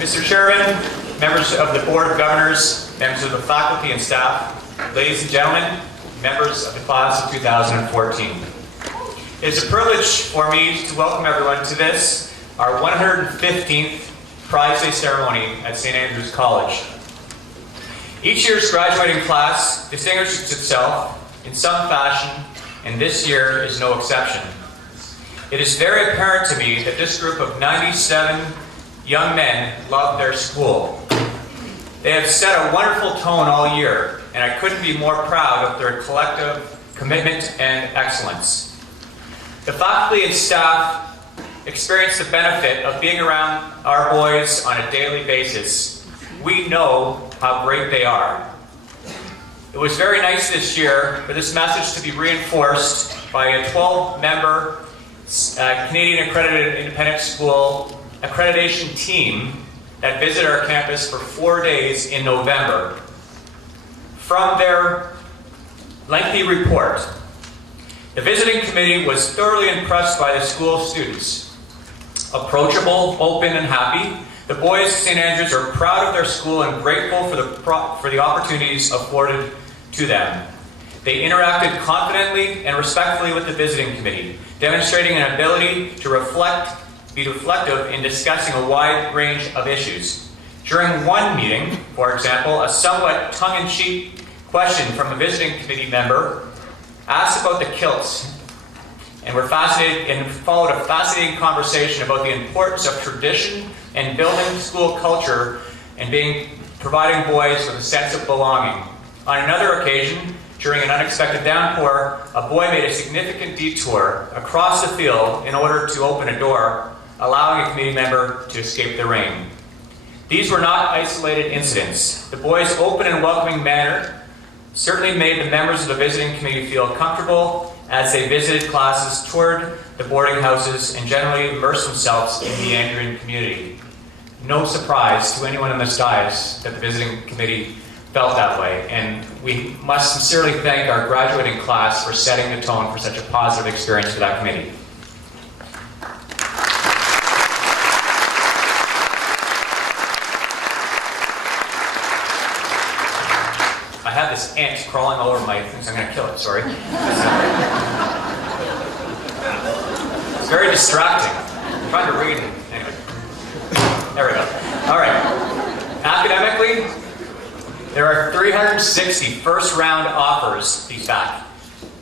Mr. Chairman, members of the Board of Governors, members of the faculty and staff, ladies and gentlemen, members of the class of 2014. It is a privilege for me to welcome everyone to this, our 115th Prize Day ceremony at St. Andrews College. Each year's graduating class distinguishes itself in some fashion, and this year is no exception. It is very apparent to me that this group of 97 young men love their school. They have set a wonderful tone all year, and I couldn't be more proud of their collective commitment and excellence. The faculty and staff experience the benefit of being around our boys on a daily basis. We know how great they are. It was very nice this year for this message to be reinforced by a 12-member Canadian Accredited Independent School accreditation team that visited our campus for 4 days in November. From their lengthy report, the visiting committee was thoroughly impressed by the school students. Approachable, open, and happy, the boys at St. Andrews are proud of their school and grateful for the opportunities afforded to them. They interacted confidently and respectfully with the visiting committee, demonstrating an ability to be reflective in discussing a wide range of issues. During one meeting, for example, a somewhat tongue-in-cheek question from a visiting committee member asked about the kilts, and followed a fascinating conversation about the importance of tradition and building school culture and providing boys with a sense of belonging. On another occasion, during an unexpected downpour, a boy made a significant detour across the field in order to open a door, allowing a committee member to escape the rain. These were not isolated incidents. The boys' open and welcoming manner certainly made the members of the visiting committee feel comfortable as they visited classes, toured the boarding houses, and generally immersed themselves in the Andrean community. No surprise to anyone in this dais that the visiting committee felt that way, and we must sincerely thank our graduating class for setting the tone for such a positive experience for that committee. I have this ant crawling all over my things. I'm going to kill it, sorry. It's very distracting. I'm trying to read it. Anyway. There we go. All right. Academically, there are 360 first-round offers. Be back.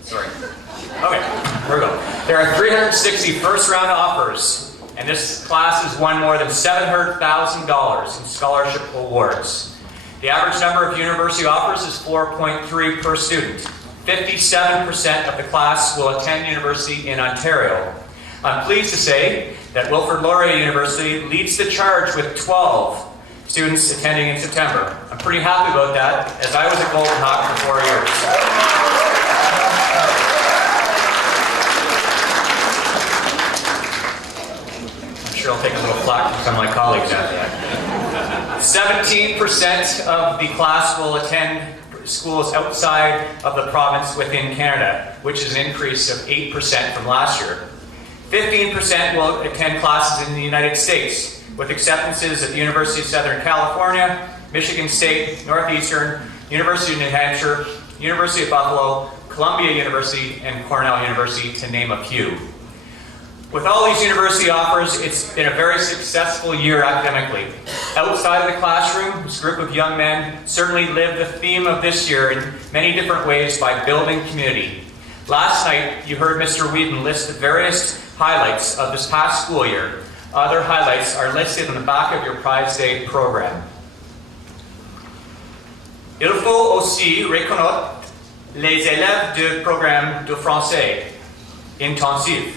Sorry. Okay, here we go. There are 360 first-round offers, and this class has won more than $700,000 in scholarship awards. The average number of university offers is 4.3 per student. 57% of the class will attend university in Ontario. I'm pleased to say that Wilfrid Laurier University leads the charge with 12 students attending in September. I'm pretty happy about that, as I was at Golden Hawk for 4 years. I'm sure I'll take a little flack from some of my colleagues after that. 17% of the class will attend schools outside of the province within Canada, which is an increase of 8% from last year. 15% will attend classes in the United States, with acceptances at the University of Southern California, Michigan State, Northeastern, University of New Hampshire, University of Buffalo, Columbia University, and Cornell University, to name a few. With all these university offers, it's been a very successful year academically. Outside of the classroom, this group of young men certainly lived the theme of this year in many different ways by building community. Last night, you heard Mr. Whedon list the various highlights of this past school year. Other highlights are listed on the back of your Prize Day program. Il faut aussi reconnaître les élèves du programme de français intensif.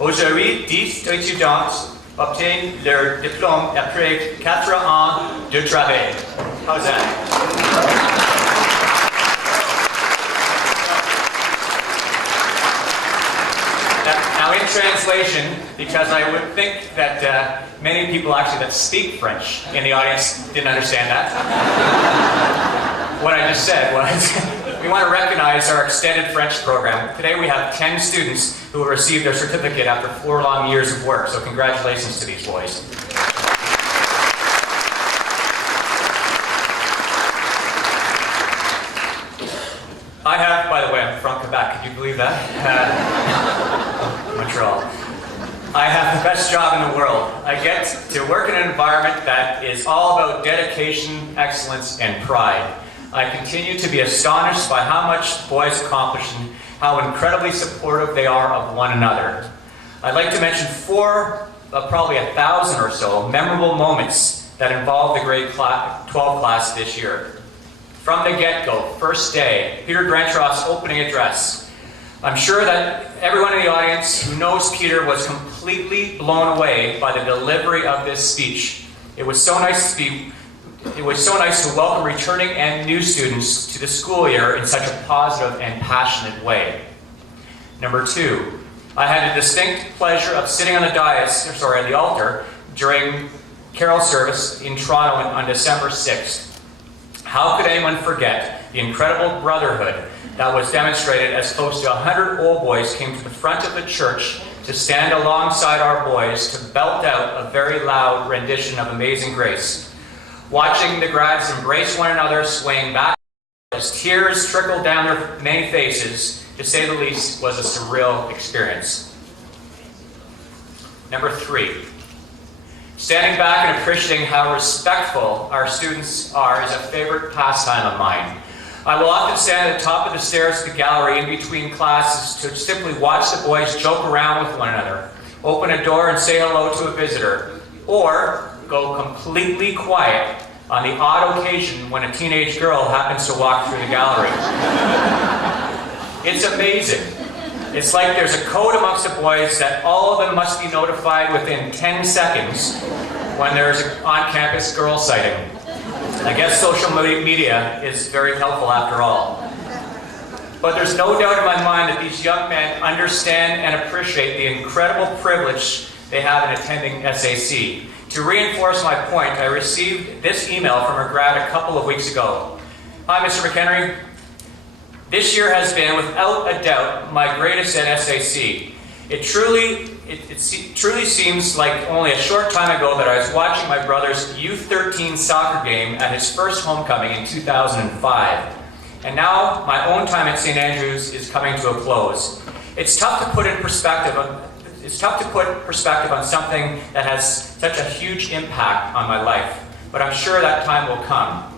Aujourd'hui, 10 étudiants obtiennent leur diplôme après 4 ans de travail. How's that? Now in translation, because I would think that many people actually that speak French in the audience didn't understand that. What I just said was, we want to recognize our extended French program. Today we have 10 students who will receive their certificate after 4 long years of work, so congratulations to these boys. Could you believe that? Montreal. I have the best job in the world. I get to work in an environment that is all about dedication, excellence, and pride. I continue to be astonished by how much the boys accomplish and how incredibly supportive they are of one another. I'd like to mention four, probably 1,000 or so, memorable moments that involve the grade 12 class this year. From the get-go, first day, Peter Drentroff's opening address. I'm sure that everyone in the audience who knows Peter was completely blown away by the delivery of this speech. It was so nice to welcome returning and new students to the school year in such a positive and passionate way. Number two, I had the distinct pleasure of sitting on the altar during carol service in Toronto on December 6th. How could anyone forget the incredible brotherhood that was demonstrated as close to 100 old boys came to the front of the church to stand alongside our boys to belt out a very loud rendition of Amazing Grace. Watching the grads embrace one another, swaying back as tears trickled down their many faces, to say the least, was a surreal experience. Number three, standing back and appreciating how respectful our students are is a favorite pastime of mine. I will often stand at the top of the stairs of the gallery in between classes to simply watch the boys joke around with one another, open a door and say hello to a visitor, or go completely quiet on the odd occasion when a teenage girl happens to walk through the gallery. It's amazing. It's like there's a code amongst the boys that all of them must be notified within 10 seconds when there's an on-campus girl sighting. I guess social media is very helpful after all. But there's no doubt in my mind that these young men understand and appreciate the incredible privilege they have in attending SAC. To reinforce my point, I received this email from a grad a couple of weeks ago. Hi, Mr. McHenry. This year has been, without a doubt, my greatest at SAC. It truly seems like only a short time ago that I was watching my brother's U13 soccer game at his first homecoming in 2005. And now my own time at St. Andrews is coming to a close. It's tough to put perspective on something that has such a huge impact on my life, but I'm sure that time will come.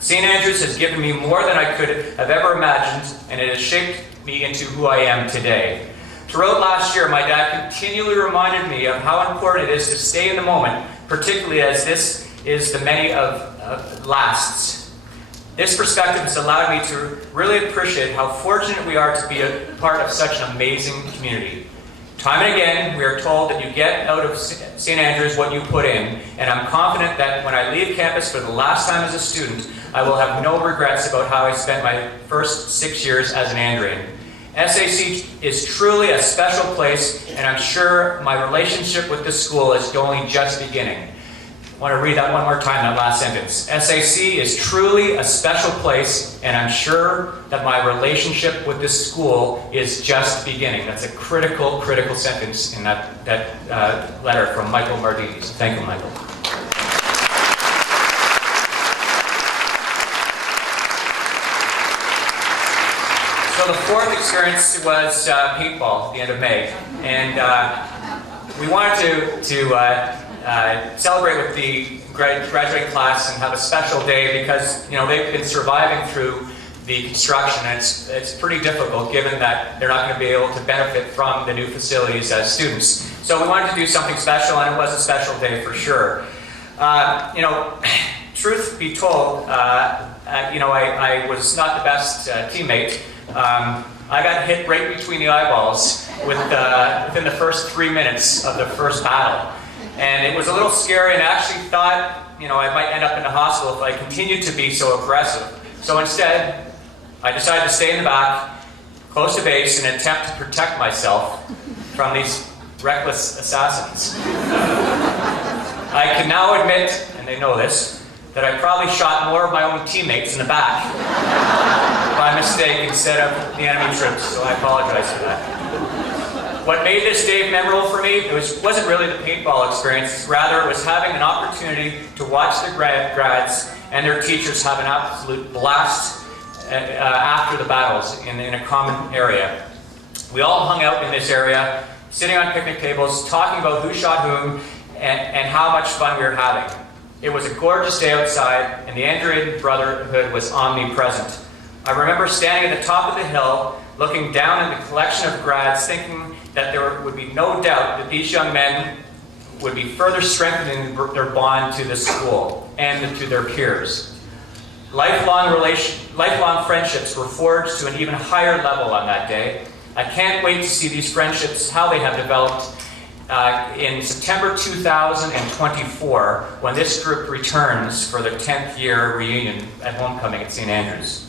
St. Andrews has given me more than I could have ever imagined, and it has shaped me into who I am today. Throughout last year, my dad continually reminded me of how important it is to stay in the moment, particularly as this is the many of lasts. This perspective has allowed me to really appreciate how fortunate we are to be a part of such an amazing community. Time and again, we are told that you get out of St. Andrews what you put in, and I'm confident that when I leave campus for the last time as a student, I will have no regrets about how I spent my first 6 years as an Andrian. SAC is truly a special place, and I'm sure my relationship with this school is only just beginning. I want to read that one more time, that last sentence. SAC is truly a special place, and I'm sure that my relationship with this school is just beginning. That's a critical sentence in that letter from Michael Mardini. So thank you, Michael. So the fourth experience was paintball at the end of May, and we wanted to celebrate with the graduating class and have a special day because they've been surviving through the construction, and it's pretty difficult given that they're not going to be able to benefit from the new facilities as students. So we wanted to do something special, and it was a special day for sure. Truth be told, I was not the best teammate. I got hit right between the eyeballs within the first 3 minutes of the first battle. And it was a little scary, and I actually thought, I might end up in the hospital if I continued to be so aggressive. So instead, I decided to stay in the back, close to base, and attempt to protect myself from these reckless assassins. I can now admit, and they know this, that I probably shot more of my own teammates in the back by mistake instead of the enemy troops, so I apologize for that. What made this day memorable for me, wasn't really the paintball experience, rather it was having an opportunity to watch the grads and their teachers have an absolute blast after the battles in a common area. We all hung out in this area, sitting on picnic tables, talking about who shot whom and how much fun we were having. It was a gorgeous day outside, and the Andrean Brotherhood was omnipresent. I remember standing at the top of the hill, looking down at the collection of grads, thinking that there would be no doubt that these young men would be further strengthening their bond to the school and to their peers. Lifelong friendships were forged to an even higher level on that day. I can't wait to see these friendships, how they have developed in September 2024, when this group returns for the 10th year reunion at homecoming at St. Andrews.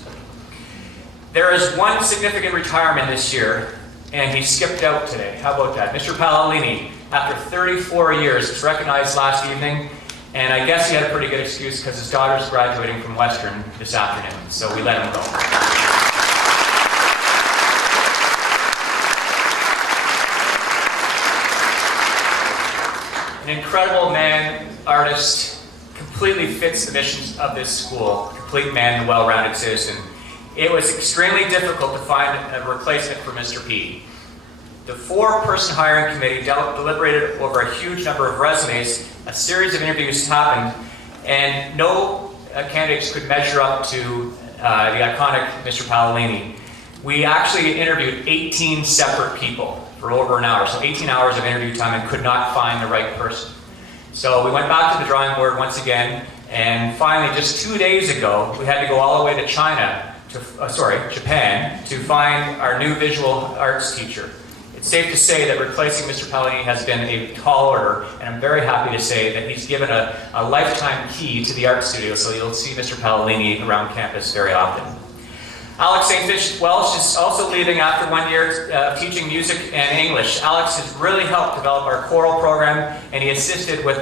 There is one significant retirement this year, and he skipped out today. How about that? Mr. Paolini, after 34 years, was recognized last evening, and I guess he had a pretty good excuse because his daughter's graduating from Western this afternoon, so we let him go. An incredible man, artist, completely fits the missions of this school, complete man and well-rounded citizen. It was extremely difficult to find a replacement for Mr. P. The 4-person hiring committee deliberated over a huge number of resumes. A series of interviews happened, and no candidates could measure up to the iconic Mr. Paolini. We actually interviewed 18 separate people for over an hour, so 18 hours of interview time, and could not find the right person. So we went back to the drawing board once again, and finally, just 2 days ago, we had to go all the way to Japan, to find our new visual arts teacher. It's safe to say that replacing Mr. Paolini has been a tall order, and I'm very happy to say that he's given a lifetime key to the art studio, so you'll see Mr. Paolini around campus very often. Alex St. Welsh is also leaving after 1 year of teaching music and English. Alex has really helped develop our choral program, and he assisted with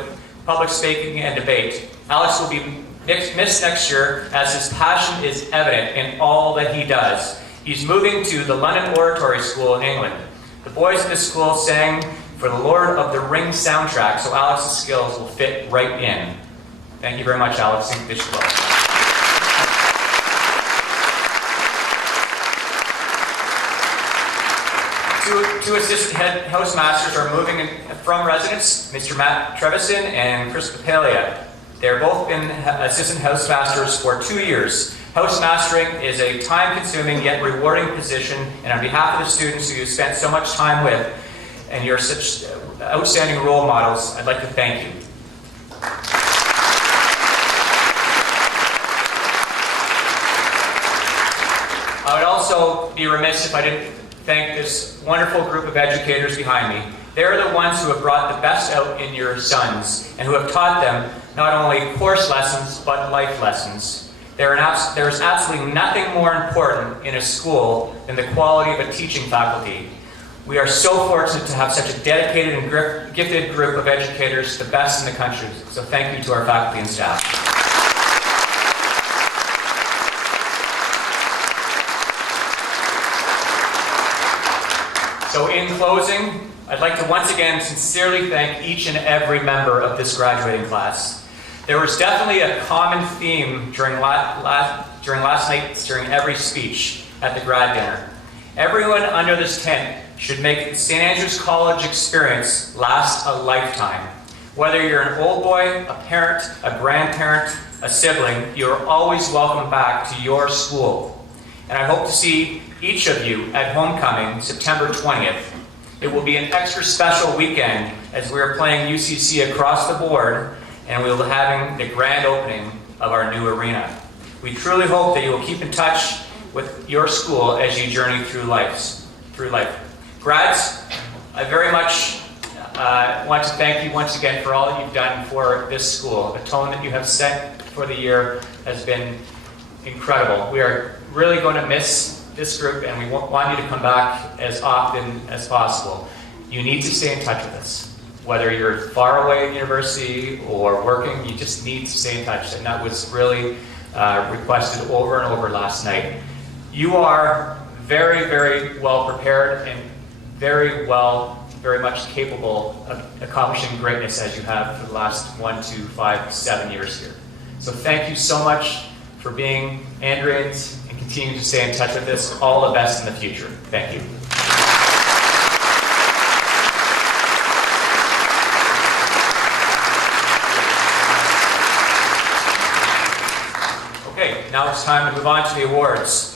public speaking and debate. Alex will be missed next year, as his passion is evident in all that he does. He's moving to the London Oratory School in England. The boys in this school sang for the Lord of the Rings soundtrack, so Alex's skills will fit right in. Thank you very much, Alex St. Welsh. Two assistant head housemasters are moving in from residence, Mr. Matt Trevison and Chris Papalia. They've both been assistant housemasters for 2 years. Housemastering is a time-consuming yet rewarding position, and on behalf of the students who you spent so much time with, and you're such outstanding role models, I'd like to thank you. I would also be remiss if I didn't thank this wonderful group of educators behind me. They're the ones who have brought the best out in your sons and who have taught them not only course lessons, but life lessons. There is absolutely nothing more important in a school than the quality of a teaching faculty. We are so fortunate to have such a dedicated and gifted group of educators, the best in the country. So thank you to our faculty and staff. So in closing, I'd like to once again sincerely thank each and every member of this graduating class. There was definitely a common theme during last night, during every speech at the grad dinner. Everyone under this tent should make the St. Andrews College experience last a lifetime. Whether you're an old boy, a parent, a grandparent, a sibling, you're always welcome back to your school. And I hope to see each of you at homecoming September 20th. It will be an extra special weekend as we are playing UCC across the board, and we will be having the grand opening of our new arena. We truly hope that you will keep in touch with your school as you journey through life. Grads, I very much want to thank you once again for all that you've done for this school. The tone that you have set for the year has been incredible. We are really going to miss this group, and we want you to come back as often as possible. You need to stay in touch with us. Whether you're far away at university or working, you just need to stay in touch, and that was really requested over and over last night. You are very, very well prepared and very much capable of accomplishing greatness as you have for the last 1, 2, 5, 7 years here. So thank you so much for being Andreans and continue to stay in touch with us. All the best in the future. Thank you. Okay, now it's time to move on to the awards.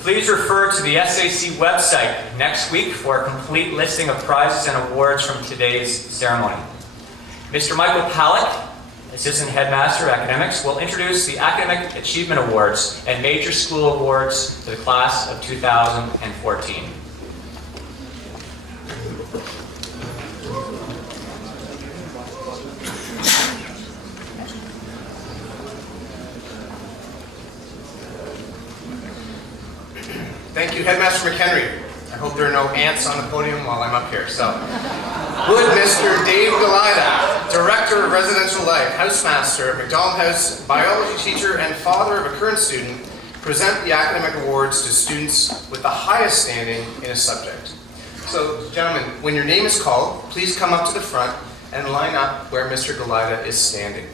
Please refer to the SAC website next week for a complete listing of prizes and awards from today's ceremony. Mr. Michael Palick, Assistant Headmaster of Academics, will introduce the Academic Achievement Awards and Major School Awards to the class of 2014. Thank you, Headmaster McHenry. I hope there are no ants on the podium while I'm up here. So, would Mr. Dave Galida, Director of Residential Life, Housemaster, McDonald House, Biology teacher, and father of a current student, present the academic awards to students with the highest standing in a subject. So, gentlemen, when your name is called, please come up to the front and line up where Mr. Galida is standing.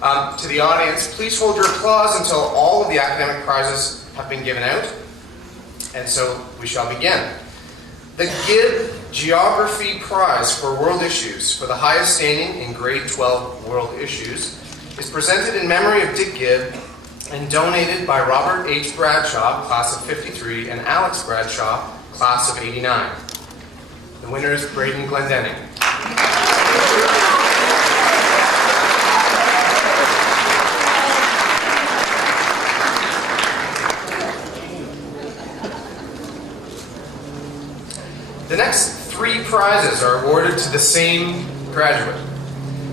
To the audience, please hold your applause until all of the academic prizes have been given out. And so we shall begin. The Gibb Geography Prize for World Issues for the highest standing in grade 12 World Issues is presented in memory of Dick Gibb and donated by Robert H. Bradshaw, class of 53, and Alex Bradshaw, class of 89. The winner is Braden Glendenning. The next three prizes are awarded to the same graduate.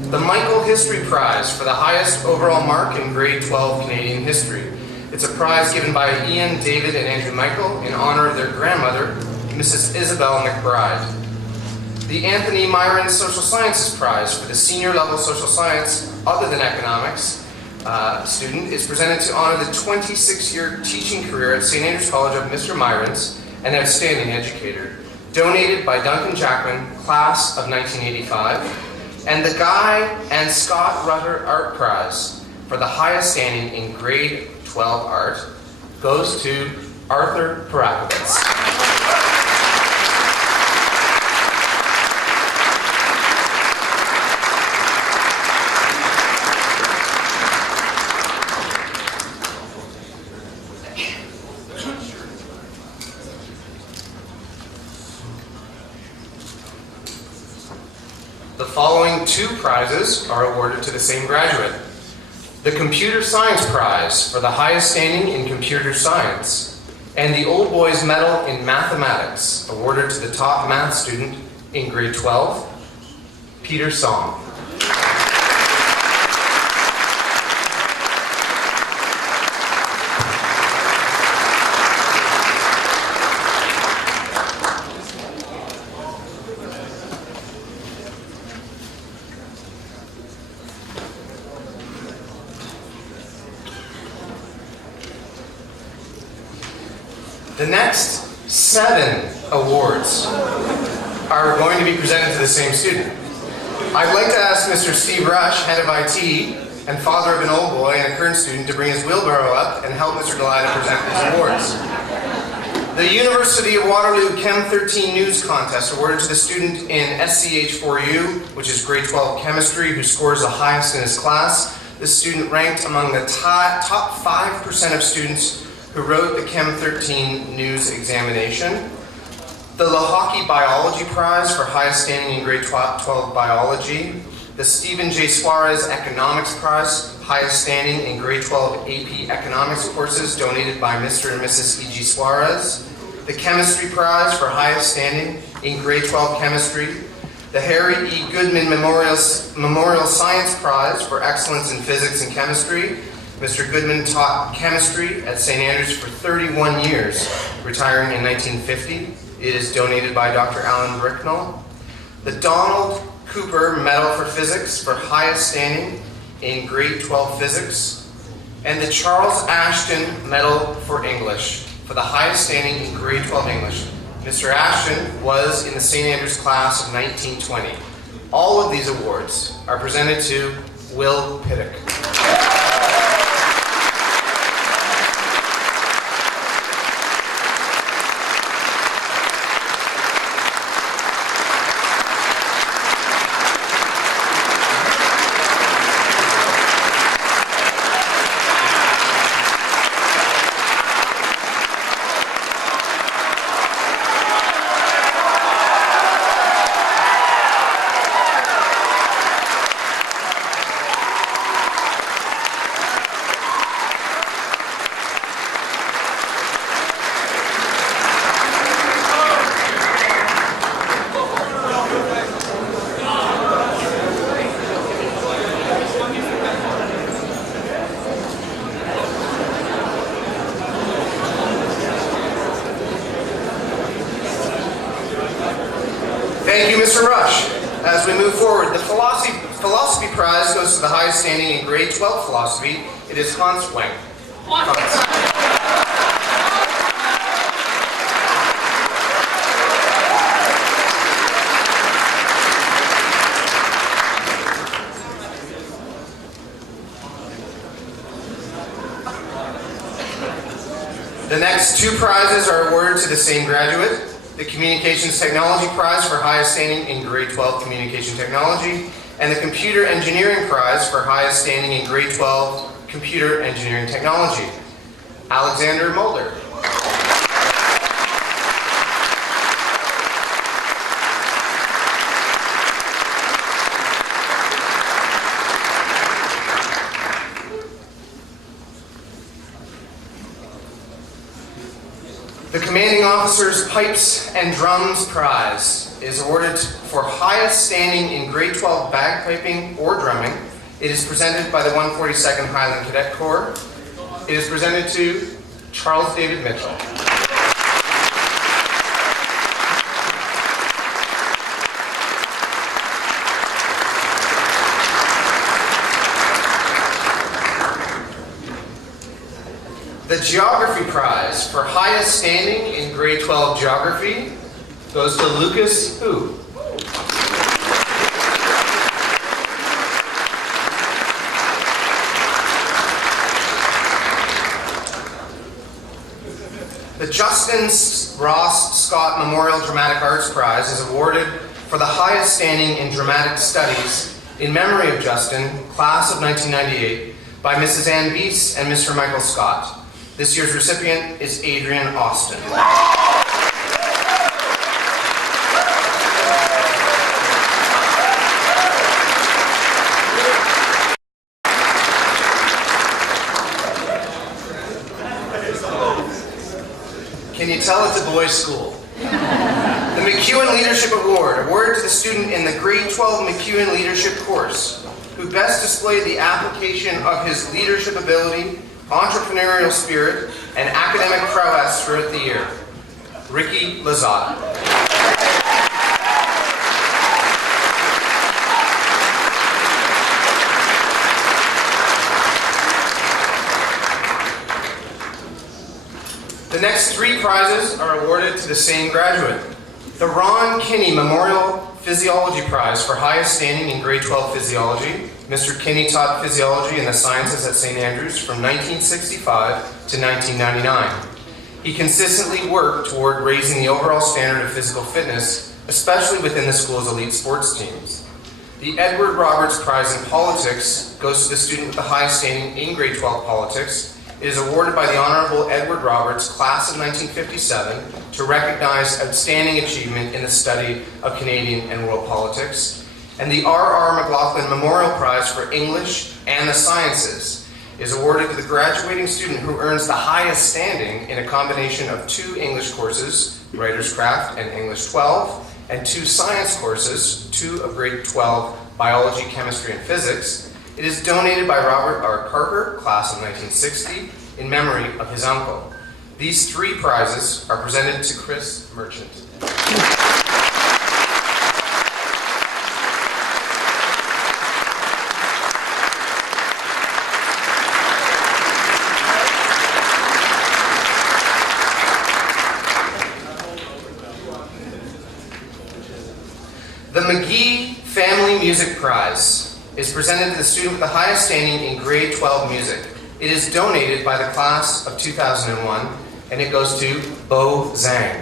The Michael History Prize for the highest overall mark in grade 12 Canadian history. It's a prize given by Ian, David, and Andrew Michael in honor of their grandmother, Mrs. Isabel McBride. The Anthony Myron Social Sciences Prize for the senior level social science other than economics student is presented to honor the 26-year teaching career at St. Andrews College of Mr. Myron's, an outstanding educator. Donated by Duncan Jackman, class of 1985, and the Guy and Scott Rutter Art Prize for the highest standing in grade 12 art goes to Arthur Parakovitz. The following two prizes are awarded to the same graduate. The Computer Science Prize for the highest standing in computer science, and the Old Boys Medal in Mathematics, awarded to the top math student in grade 12, Peter Song. The next 7 awards are going to be presented to the same student. I'd like to ask Mr. Steve Rush, head of IT and father of an old boy and a current student, to bring his wheelbarrow up and help Mr. Galida present these awards. The University of Waterloo Chem 13 News Contest awarded to the student in SCH4U, which is grade 12 chemistry, who scores the highest in his class. This student ranked among the top 5% of students who wrote the Chem 13 News examination. The Lahocki Biology Prize for highest standing in grade 12 biology. The Stephen J. Suarez Economics Prize, highest standing in grade 12 AP Economics courses, donated by Mr. and Mrs. E.G. Suarez. The Chemistry Prize for highest standing in grade 12 chemistry. The Harry E. Goodman Memorial Science Prize for excellence in physics and chemistry. Mr. Goodman taught chemistry at St. Andrews for 31 years, retiring in 1950. It is donated by Dr. Alan Bricknell. The Donald Cooper Medal for Physics for highest standing in grade 12 physics. And the Charles Ashton Medal for English for the highest standing in grade 12 English. Mr. Ashton was in the St. Andrews class of 1920. All of these awards are presented to Will Piddock. Rush. As we move forward, the philosophy prize goes to the highest standing in grade 12 philosophy. It is Hans Wang. The next two prizes are awarded to the same graduate. The Communications Technology Prize for highest standing in grade 12 Communication Technology, and the Computer Engineering Prize for highest standing in grade 12 Computer Engineering Technology. Alexander Mulder. The Commanding Officer's Pipes and Drums Prize is awarded for highest standing in grade 12 bagpiping or drumming. It is presented by the 142nd Highland Cadet Corps. It is presented to Charles David Mitchell. The Geography Prize for highest standing in grade 12 Geography goes to Lucas Hu. The Justin Ross Scott Memorial Dramatic Arts Prize is awarded for the highest standing in dramatic studies in memory of Justin, class of 1998, by Mrs. Ann Beese and Mr. Michael Scott. This year's recipient is Adrian Austin. Can you tell it's a boys' school? The McEwen Leadership Award, awarded to the student in the grade 12 McEwen Leadership course who best displayed the application of his leadership ability, entrepreneurial spirit, and academic prowess throughout the year. Ricky Lazada. The next three prizes are awarded to the same graduate. The Ron Kinney Memorial Physiology Prize for highest standing in grade 12 physiology. Mr. Kinney taught physiology and the sciences at St. Andrews from 1965 to 1999. He consistently worked toward raising the overall standard of physical fitness, especially within the school's elite sports teams. The Edward Roberts Prize in Politics goes to the student with the highest standing in grade 12 politics. It is awarded by the Honorable Edward Roberts, class of 1957, to recognize outstanding achievement in the study of Canadian and world politics. And the R.R. McLaughlin Memorial Prize for English and the Sciences is awarded to the graduating student who earns the highest standing in a combination of 2 English courses, Writer's Craft and English 12, and 2 science courses, 2 of grade 12, Biology, Chemistry, and Physics. It is donated by Robert R. Parker, class of 1960, in memory of his uncle. These 3 prizes are presented to Chris Merchant. The McGee Family Music Prize is presented to the student with the highest standing in grade 12 music. It is donated by the class of 2001, and it goes to Bo Zhang.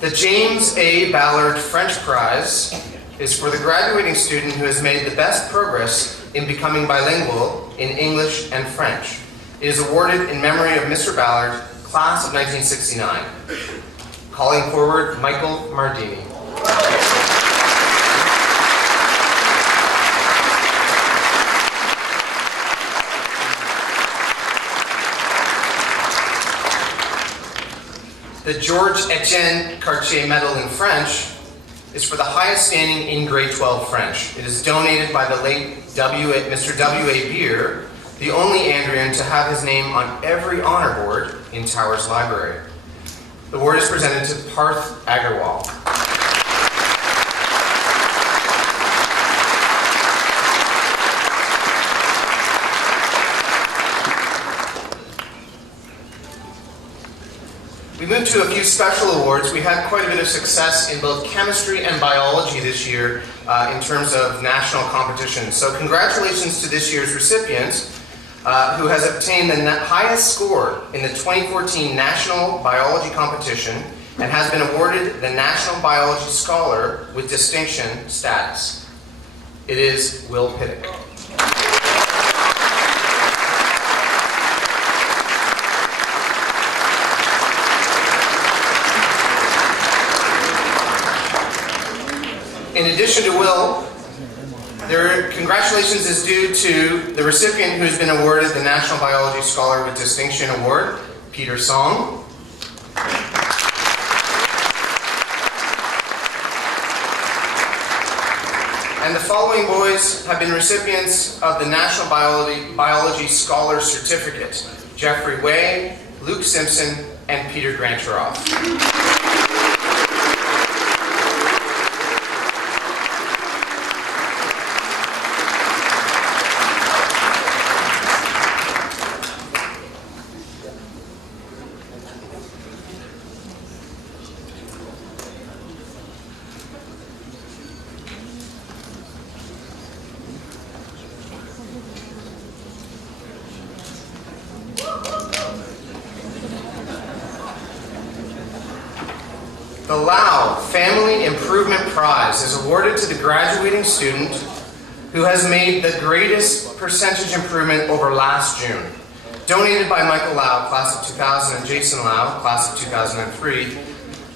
The James A. Ballard French Prize is for the graduating student who has made the best progress in becoming bilingual in English and French. It is awarded in memory of Mr. Ballard, class of 1969. Calling forward Michael Mardini. The George Etienne Cartier Medal in French is for the highest standing in grade 12 French. It is donated by the late Mr. W.A. Beer, the only Andrian to have his name on every honor board in Towers Library. The award is presented to Parth Agarwal. We moved to a few special awards. We had quite a bit of success in both chemistry and biology this year in terms of national competitions. So congratulations to this year's recipient who has obtained the highest score in the 2014 National Biology Competition and has been awarded the National Biology Scholar with Distinction status. It is Will Pittick. In addition to Will, congratulations is due to the recipient who has been awarded the National Biology Scholar with Distinction Award, Peter Song. And the following boys have been recipients of the National Biology Scholar Certificate: Jeffrey Way, Luke Simpson, and Peter Grancheroff. The Lau Family Improvement Prize is awarded to the graduating student who has made the greatest percentage improvement over last June. Donated by Michael Lau, class of 2000, and Jason Lau, class of 2003,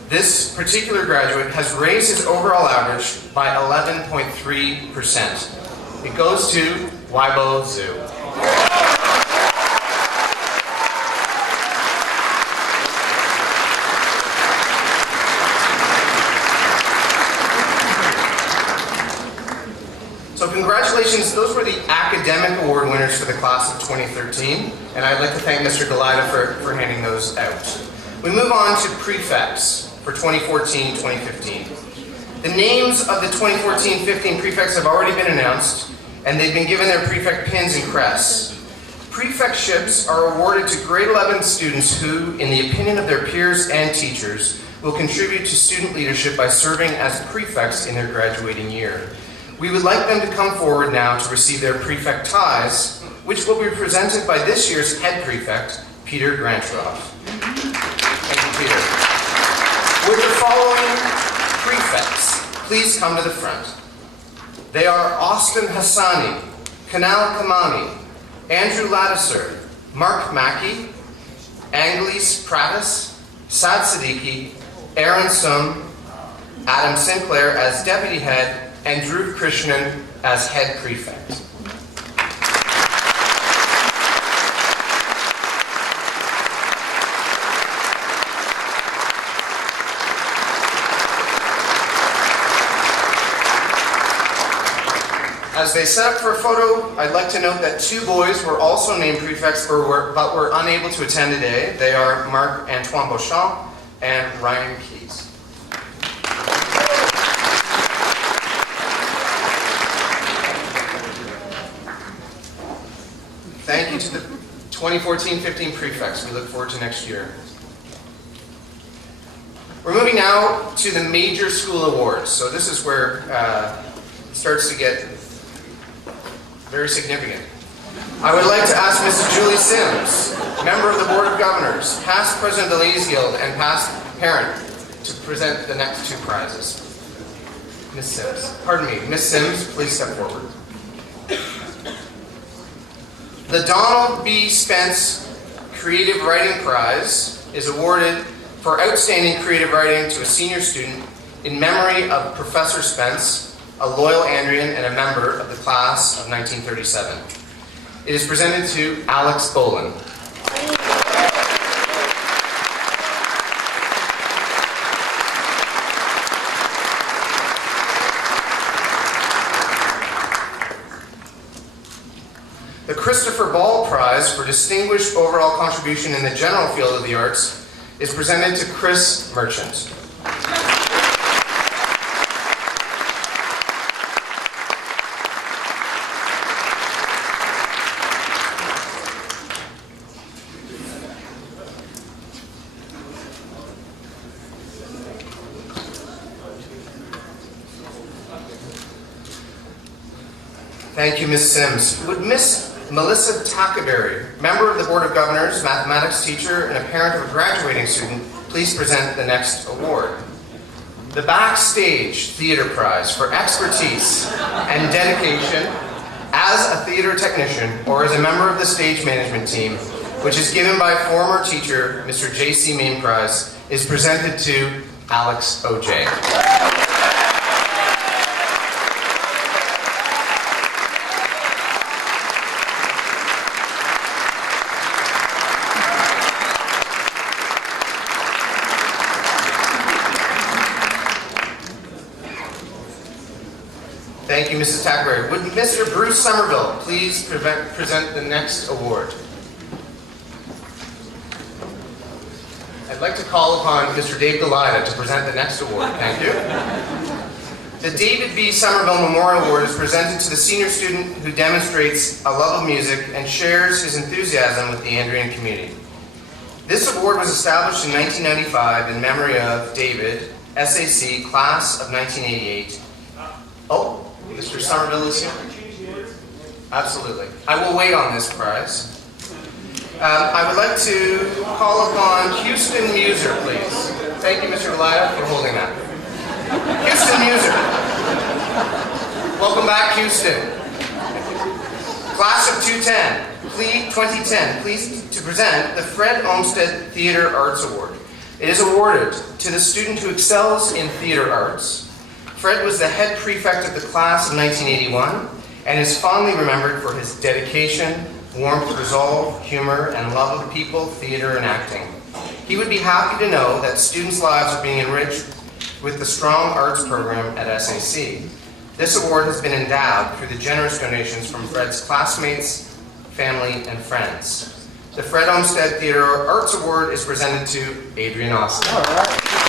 this particular graduate has raised his overall average by 11.3%. It goes to Weibo Zhu. So congratulations, those were the academic award winners for the class of 2013, and I'd like to thank Mr. Galida for handing those out. We move on to prefects for 2014-2015. The names of the 2014-15 prefects have already been announced, and they've been given their prefect pins and crests. Prefectships are awarded to grade 11 students who, in the opinion of their peers and teachers, will contribute to student leadership by serving as prefects in their graduating year. We would like them to come forward now to receive their prefect ties, which will be presented by this year's head prefect, Peter Grancheroff. Thank you, Peter. Would the following prefects please come to the front? They are Austin Hassani, Kanal Kamani, Andrew Lattiser, Mark Mackey, Angelis Pratis, Sad Siddiqui, Aaron Sum, Adam Sinclair as deputy head, and Dhruv Krishnan as head prefect. As they set up for a photo, I'd like to note that two boys were also named prefects but were unable to attend today. They are Marc-Antoine Beauchamp and Ryan Keys. Thank you to the 2014-15 prefects. We look forward to next year. We're moving now to the major school awards. So this is where it starts to get very significant. I would like to ask Mrs. Julie Sims, member of the Board of Governors, past president of the Ladies Guild, and past parent, to present the next two prizes. Miss Sims. Miss Sims, please step forward. The Donald B. Spence Creative Writing Prize is awarded for outstanding creative writing to a senior student in memory of Professor Spence, a loyal Andrian and a member of the class of 1937. It is presented to Alex Bolin. Christopher Ball Prize for Distinguished Overall Contribution in the General Field of the Arts is presented to Chris Merchant. Thank you, Ms. Sims. Would Ms. Melissa Tackaberry, member of the Board of Governors, mathematics teacher, and a parent of a graduating student, please present the next award? The Backstage Theater Prize for expertise and dedication as a theater technician or as a member of the stage management team, which is given by former teacher Mr. J.C. Mainprize, is presented to Alex O.J. Thank you, Mrs. Tackaberry. Would Mr. Bruce Somerville please present the next award? I'd like to call upon Mr. Dave Galida to present the next award. Thank you. The David B. Somerville Memorial Award is presented to the senior student who demonstrates a love of music and shares his enthusiasm with the Andrean community. This award was established in 1995 in memory of David, SAC, class of 1988. Oh, Mr. Somerville is here? Absolutely. I will wait on this prize. I would like to call upon Houston Muser, please. Thank you, Mr. Galida, for holding that. Houston Muser. Welcome back, Houston. Class of 2010, pleased to present the Fred Olmsted Theater Arts Award. It is awarded to the student who excels in theater arts. Fred was the head prefect of the class of 1981 and is fondly remembered for his dedication, warmth, resolve, humor, and love of people, theater, and acting. He would be happy to know that students' lives are being enriched with the strong arts program at SAC. This award has been endowed through the generous donations from Fred's classmates, family, and friends. The Fred Olmsted Theater Arts Award is presented to Adrian Austin. All right.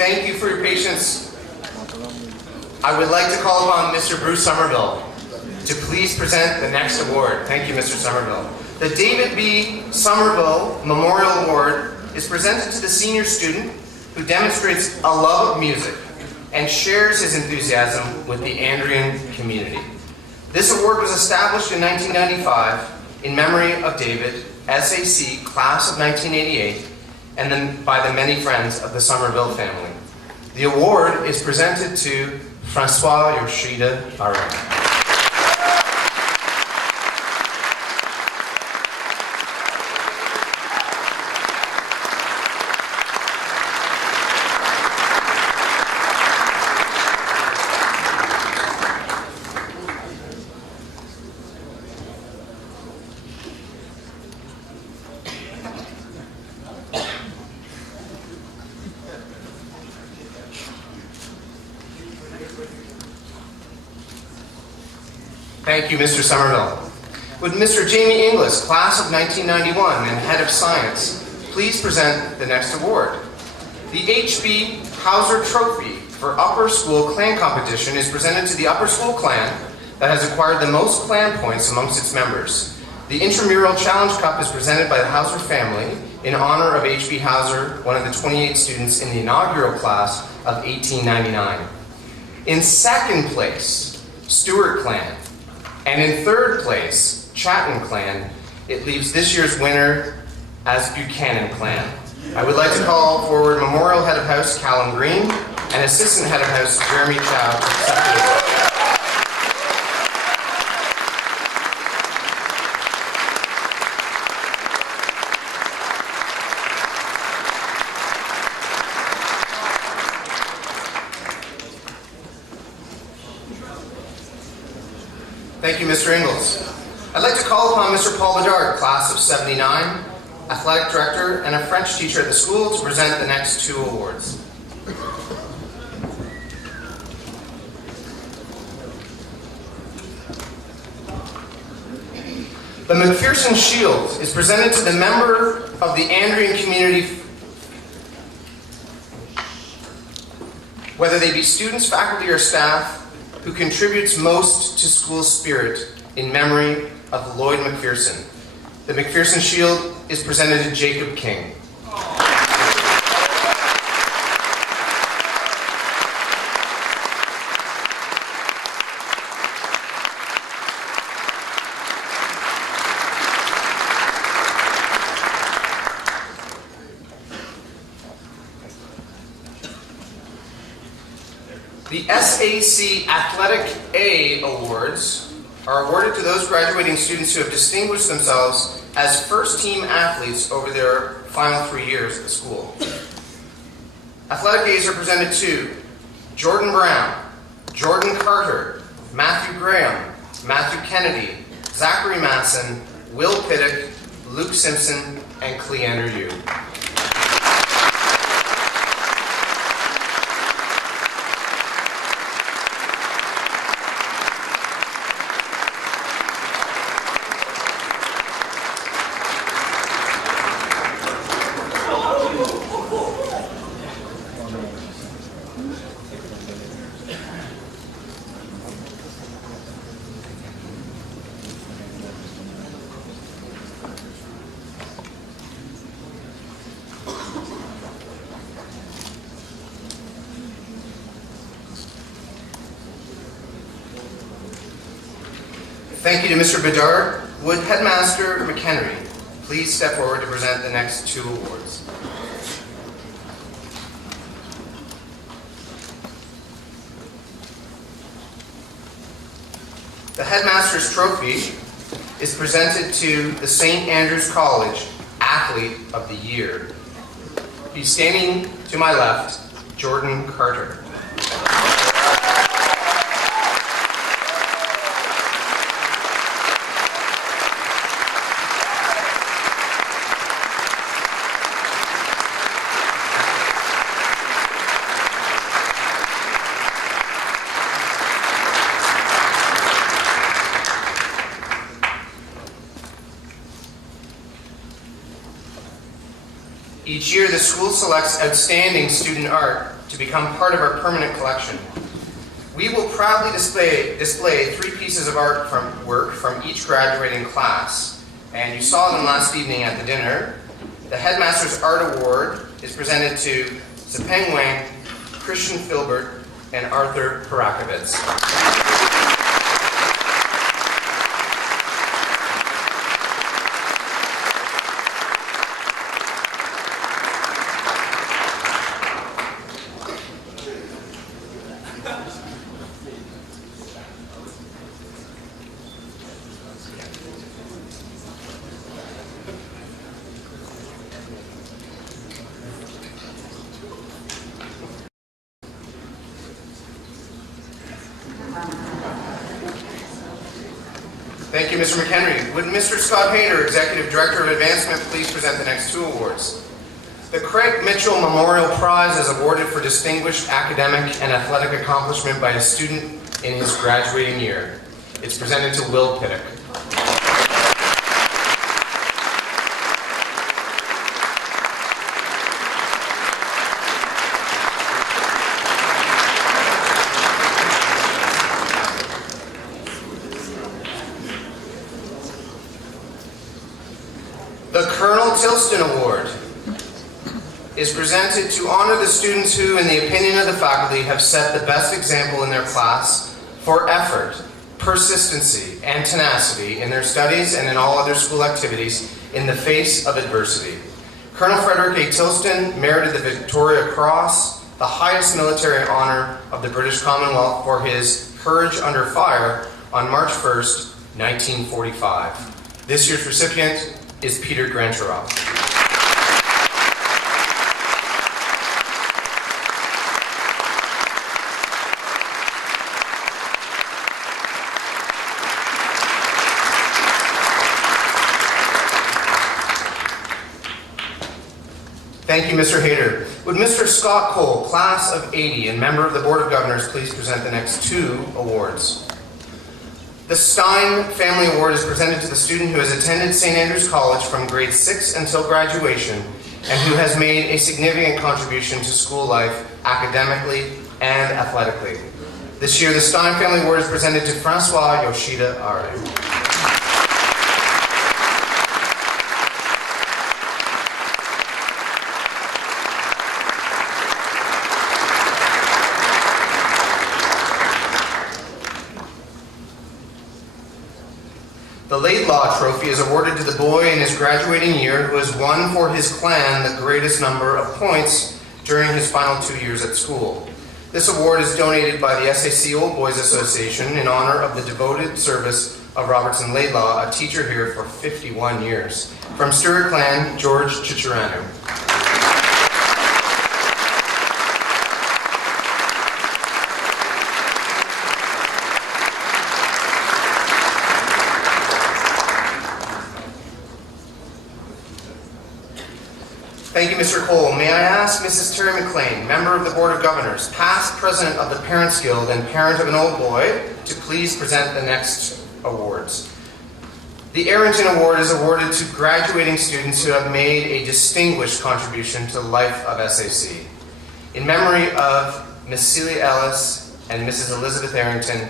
Thank you for your patience. I would like to call upon Mr. Bruce Somerville to please present the next award. Thank you, Mr. Somerville. The David B. Somerville Memorial Award is presented to the senior student who demonstrates a love of music and shares his enthusiasm with the Andrean community. This award was established in 1995 in memory of David, SAC, class of 1988, and then by the many friends of the Somerville family. The award is presented to Francois Yoshida Baron. Thank you, Mr. Somerville. Would Mr. Jamie Inglis, class of 1991 and head of science, please present the next award? The H.B. Hauser Trophy for Upper School Clan Competition is presented to the Upper School Clan that has acquired the most clan points amongst its members. The Intramural Challenge Cup is presented by the Hauser family in honor of H.B. Hauser, one of the 28 students in the inaugural class of 1899. In second place, Stewart Clan. And in third place, Chatton Clan. It leaves this year's winner as Buchanan Clan. I would like to call forward Memorial Head of House Callum Green and Assistant Head of House Jeremy Chow to accept the award. Thank you, Mr. Ingles. I'd like to call upon Mr. Paul Bedard, class of 79, athletic director, and a French teacher at the school to present the next 2 awards. The McPherson Shield is presented to the member of the Andrean community, whether they be students, faculty, or staff, who contributes most to school spirit in memory of Lloyd McPherson. The McPherson Shield is presented to Jacob King. The SAC Athletic A Awards are awarded to those graduating students who have distinguished themselves as first-team athletes over their final 3 years at the school. Athletic A's are presented to Jordan Brown, Jordan Carter, Matthew Graham, Matthew Kennedy, Zachary Masson, Will Piddock, Luke Simpson, and Cleander Yu. Thank you to Mr. Bedard. Would Headmaster McHenry please step forward to present the next 2 awards? The Headmaster's Trophy is presented to the St. Andrews College Athlete of the Year. He's standing to my left, Jordan Carter. Each year, the school selects outstanding student art to become part of our permanent collection. We will proudly display 3 pieces of work from each graduating class. And you saw them last evening at the dinner. The Headmaster's Art Award is presented to Zepeng Wang, Christian Filbert, and Arthur Parakovitz. Thank you, Mr. McHenry. Would Mr. Scott Hayter, Executive Director of Advancement, please present the next 2 awards? The Craig Mitchell Memorial Prize is awarded for distinguished academic and athletic accomplishment by a student in his graduating year. It's presented to Will Piddock. The Colonel Tilston Award is presented to honor the students who, in the opinion of the faculty, have set the best example in their class for effort, persistency, and tenacity in their studies and in all other school activities in the face of adversity. Colonel Frederick A. Tilston merited the Victoria Cross, the highest military honor of the British Commonwealth, for his courage under fire on March 1st, 1945. This year's recipient is Peter Grancherov. Thank you, Mr. Hayter. Would Mr. Scott Cole, class of 80 and member of the Board of Governors, please present the next 2 awards? The Stein Family Award is presented to the student who has attended St. Andrews College from grade 6 until graduation and who has made a significant contribution to school life academically and athletically. This year, the Stein Family Award is presented to Francois Yoshida Are. The Laidlaw Trophy is awarded to the boy in his graduating year who has won for his clan the greatest number of points during his final 2 years at school. This award is donated by the SAC Old Boys Association in honor of the devoted service of Robertson Laidlaw, a teacher here for 51 years. From Stewart Clan, George Chicharanu. Thank you, Mr. Cole. May I ask Mrs. Terry McLean, member of the Board of Governors, past president of the Parents Guild and parent of an old boy, to please present the next awards. The Arrington Award is awarded to graduating students who have made a distinguished contribution to the life of SAC. In memory of Miss Celia Ellis and Mrs. Elizabeth Arrington,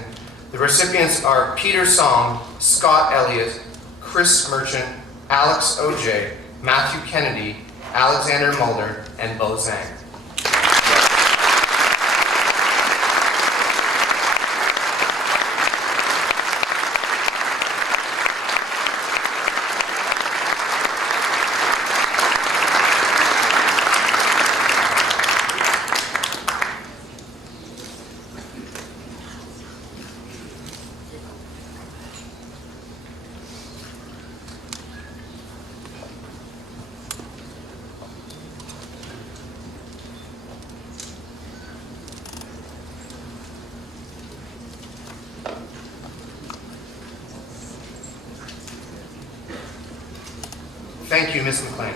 the recipients are Peter Song, Scott Elliott, Chris Merchant, Alex O.J., Matthew Kennedy, Alexander Mulder, and Bo Zhang. Thank you, Ms. McLean.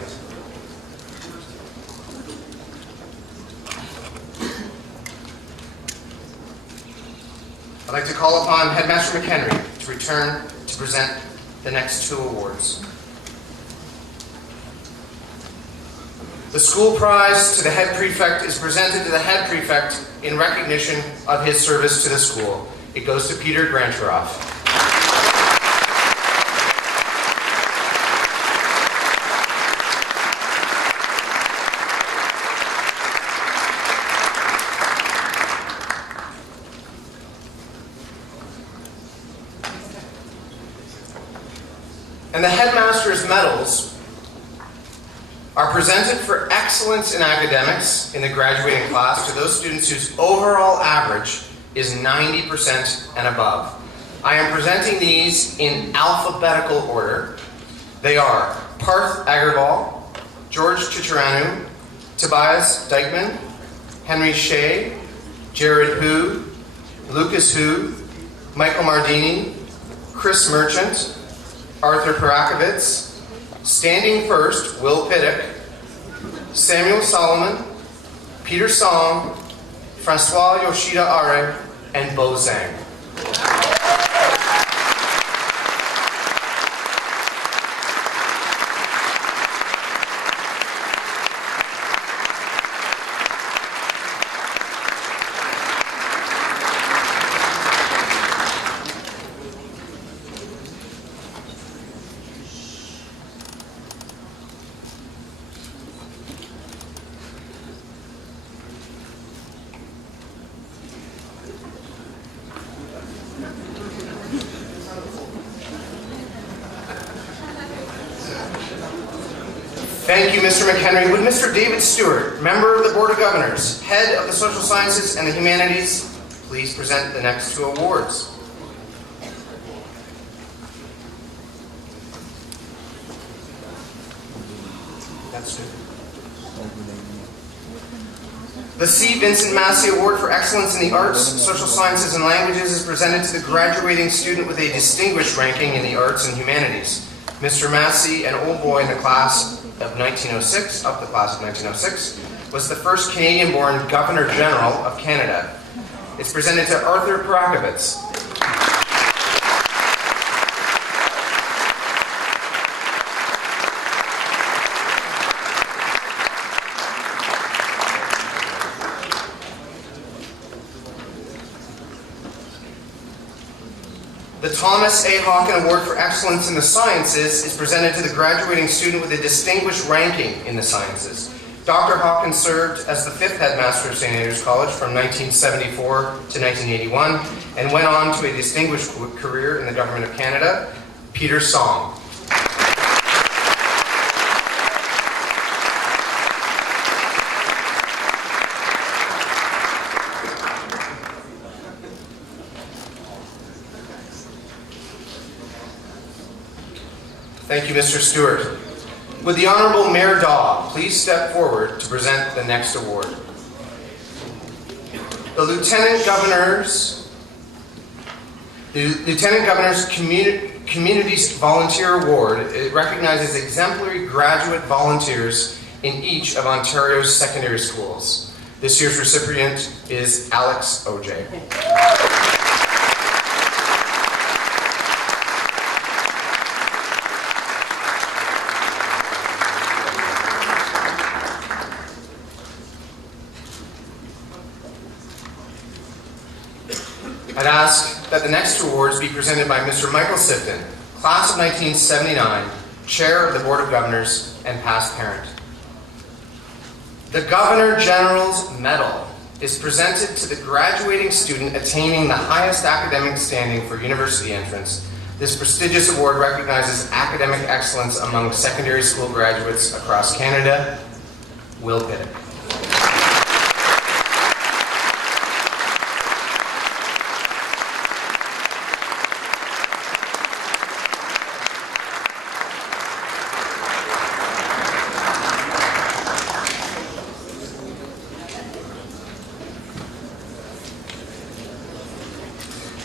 I'd like to call upon Headmaster McHenry to return to present the next 2 awards. The school prize to the head prefect is presented to the head prefect in recognition of his service to the school. It goes to Peter Grancheroff. And the headmaster's medals are presented for excellence in academics in the graduating class to those students whose overall average is 90% and above. I am presenting these in alphabetical order. They are Parth Agarwal, George Chicharanu, Tobias Dykeman, Henry Shea, Jared Hu, Lucas Hu, Michael Mardini, Chris Merchant, Arthur Parakovitz, standing first, Will Piddock, Samuel Solomon, Peter Song, Francois Yoshida Are, and Bo Zhang. Thank you, Mr. McHenry. Would Mr. David Stewart, member of the Board of Governors, head of the Social Sciences and the Humanities, please present the next 2 awards? That's good. The C. Vincent Massey Award for Excellence in the Arts, Social Sciences and Languages is presented to the graduating student with a distinguished ranking in the arts and humanities. Mr. Massey, an old boy in the class of 1906, of the class of 1906, was the first Canadian-born Governor General of Canada. It's presented to Arthur Parakovitz. The Thomas A. Hawken Award for Excellence in the Sciences is presented to the graduating student with a distinguished ranking in the sciences. Dr. Hawken served as the 5th headmaster of St. Andrews College from 1974 to 1981 and went on to a distinguished career in the Government of Canada. Peter Song. Thank you, Mr. Stewart. Would the Honourable Mayor Dawe please step forward to present the next award? The Lieutenant Governor's Community Volunteer Award, it recognizes exemplary graduate volunteers in each of Ontario's secondary schools. This year's recipient is Alex O.J. I'd ask that the next awards be presented by Mr. Michael Sifton, class of 1979, Chair of the Board of Governors and past parent. The Governor General's Medal is presented to the graduating student attaining the highest academic standing for university entrance. This prestigious award recognizes academic excellence among secondary school graduates across Canada. Will Pittick.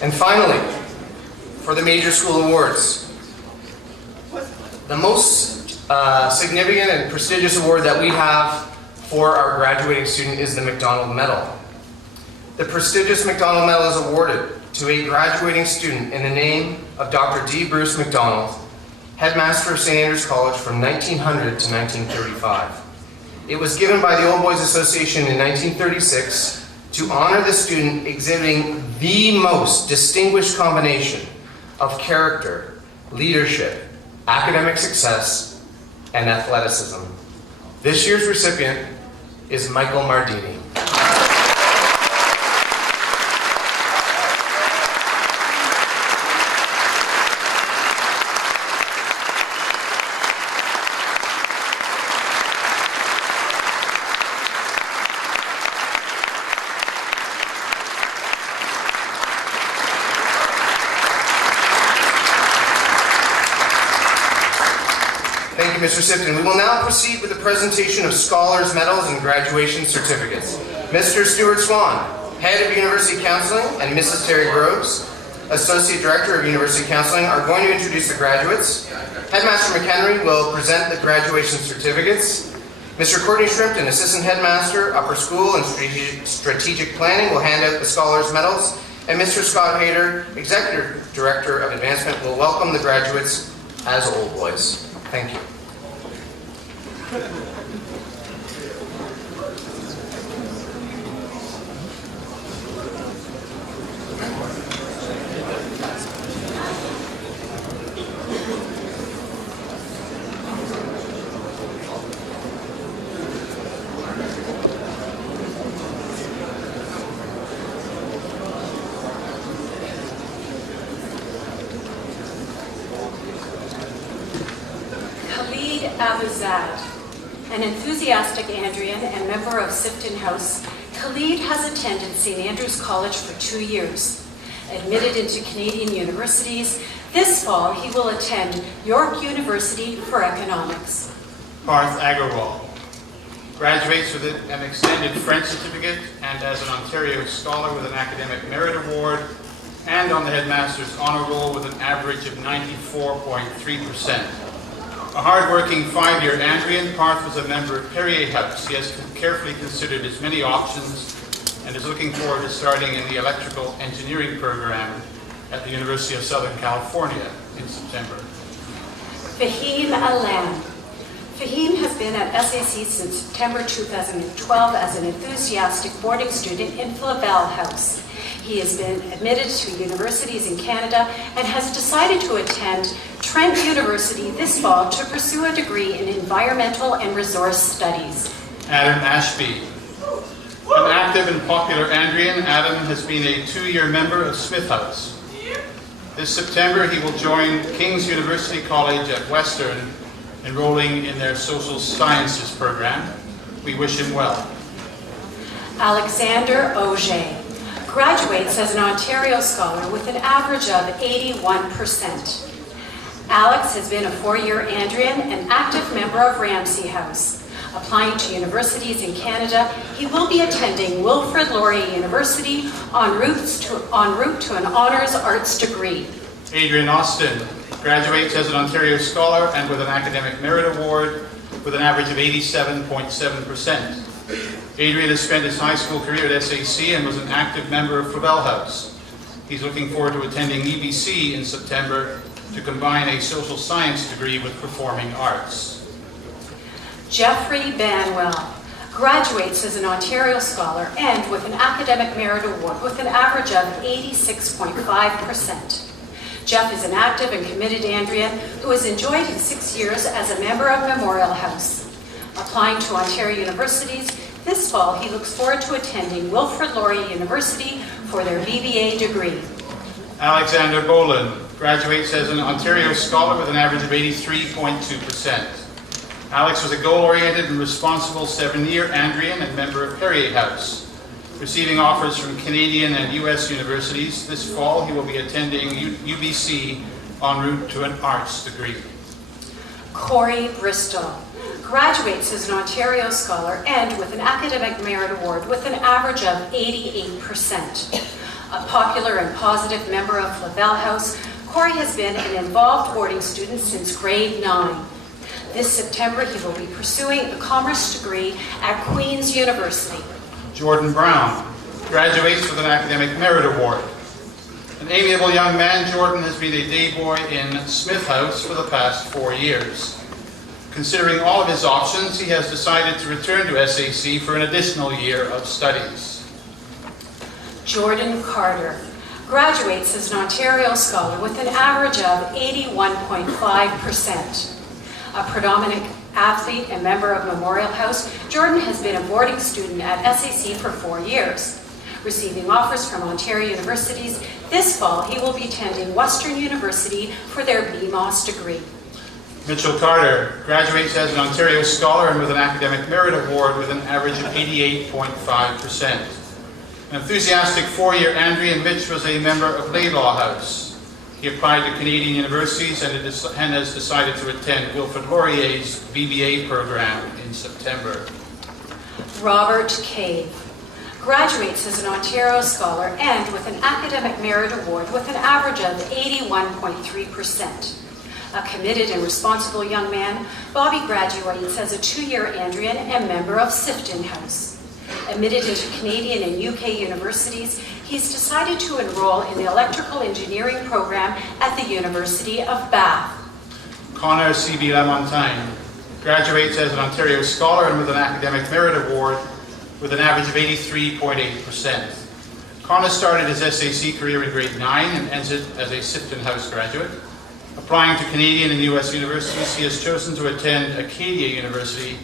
And finally, for the Major School Awards, the most significant and prestigious award that we have for our graduating student is the Macdonald Medal. The prestigious Macdonald Medal is awarded to a graduating student in the name of Dr. D. Bruce Macdonald, headmaster of St. Andrews College from 1900 to 1935. It was given by the Old Boys Association in 1936 to honor the student exhibiting the most distinguished combination of character, leadership, academic success, and athleticism. This year's recipient is Michael Mardini. Thank you, Mr. Sifton. We will now proceed with the presentation of scholars' medals and graduation certificates. Mr. Stuart Swan, Head of University Counseling, and Mrs. Terry Groves, Associate Director of University Counseling, are going to introduce the graduates. Headmaster McHenry will present the graduation certificates. Mr. Courtney Shrimpton, Assistant Headmaster, Upper School and Strategic Planning, will hand out the scholars' medals. And Mr. Scott Hayter, Executive Director of Advancement, will welcome the graduates as Old Boys. Thank you. Abuzad, an enthusiastic Andrian and member of Sifton House, Khalid has attended St. Andrews College for 2 years. Admitted into Canadian universities, this fall he will attend York University for economics. Parth Agarwal graduates with an extended French certificate and as an Ontario Scholar with an Academic Merit Award, and on the Headmaster's Honour Roll with an average of 94.3%. A hard-working 5-year Andrian, Parth was a member of Perrier House. He has carefully considered his many options and is looking forward to starting in the electrical engineering program at the University of Southern California in September. Fahim Alam. Fahim has been at SAC since September 2012 as an enthusiastic boarding student in Flavel House. He has been admitted to universities in Canada and has decided to attend Trent University this fall to pursue a degree in environmental and resource studies. Adam Ashby. An active and popular Andrian, Adam has been a 2-year member of Smith House. This September, he will join King's University College at Western, enrolling in their social sciences program. We wish him well. Alexander Auger graduates as an Ontario Scholar with an average of 81%. Alex has been a 4-year Andrian and active member of Ramsay House. Applying to universities in Canada, he will be attending Wilfrid Laurier University en route to an Honours Arts degree. Adrian Austin graduates as an Ontario Scholar and with an Academic Merit Award with an average of 87.7%. Adrian has spent his high school career at SAC and was an active member of Flavel House. He's looking forward to attending UBC in September to combine a social science degree with performing arts. Jeffrey Banwell graduates as an Ontario Scholar and with an Academic Merit Award with an average of 86.5%. Jeff is an active and committed Andrian who has enjoyed his 6 years as a member of Memorial House. Applying to Ontario universities, this fall he looks forward to attending Wilfrid Laurier University for their BBA degree. Alexander Boland graduates as an Ontario Scholar with an average of 83.2%. Alex was a goal-oriented and responsible 7-year Andrian and member of Perrier House. Receiving offers from Canadian and U.S. universities, this fall he will be attending UBC en route to an arts degree. Corey Bristol graduates as an Ontario Scholar and with an Academic Merit Award with an average of 88%. A popular and positive member of Flavel House, Corey has been an involved boarding student since grade 9. This September, he will be pursuing a commerce degree at Queen's University. Jordan Brown graduates with an Academic Merit Award. An amiable young man, Jordan has been a day boy in Smith House for the past 4 years. Considering all of his options, he has decided to return to SAC for an additional year of studies. Jordan Carter graduates as an Ontario Scholar with an average of 81.5%. A predominant athlete and member of Memorial House, Jordan has been a boarding student at SAC for 4 years. Receiving offers from Ontario universities, this fall he will be attending Western University for their BMOS degree. Mitchell Carter graduates as an Ontario Scholar and with an Academic Merit Award with an average of 88.5%. An enthusiastic 4-year Andrian, Mitch was a member of Laidlaw House. He applied to Canadian universities and has decided to attend Wilfrid Laurier's BBA program in September. Robert Cave graduates as an Ontario Scholar and with an Academic Merit Award with an average of 81.3%. A committed and responsible young man, Bobby graduates as a 2-year Andrian and member of Sifton House. Admitted into Canadian and UK universities, he's decided to enroll in the electrical engineering program at the University of Bath. Connor C.B. Lamontagne graduates as an Ontario Scholar and with an Academic Merit Award with an average of 83.8%. Connor started his SAC career in grade 9 and ends it as a Sifton House graduate. Applying to Canadian and US universities, he has chosen to attend Acadia University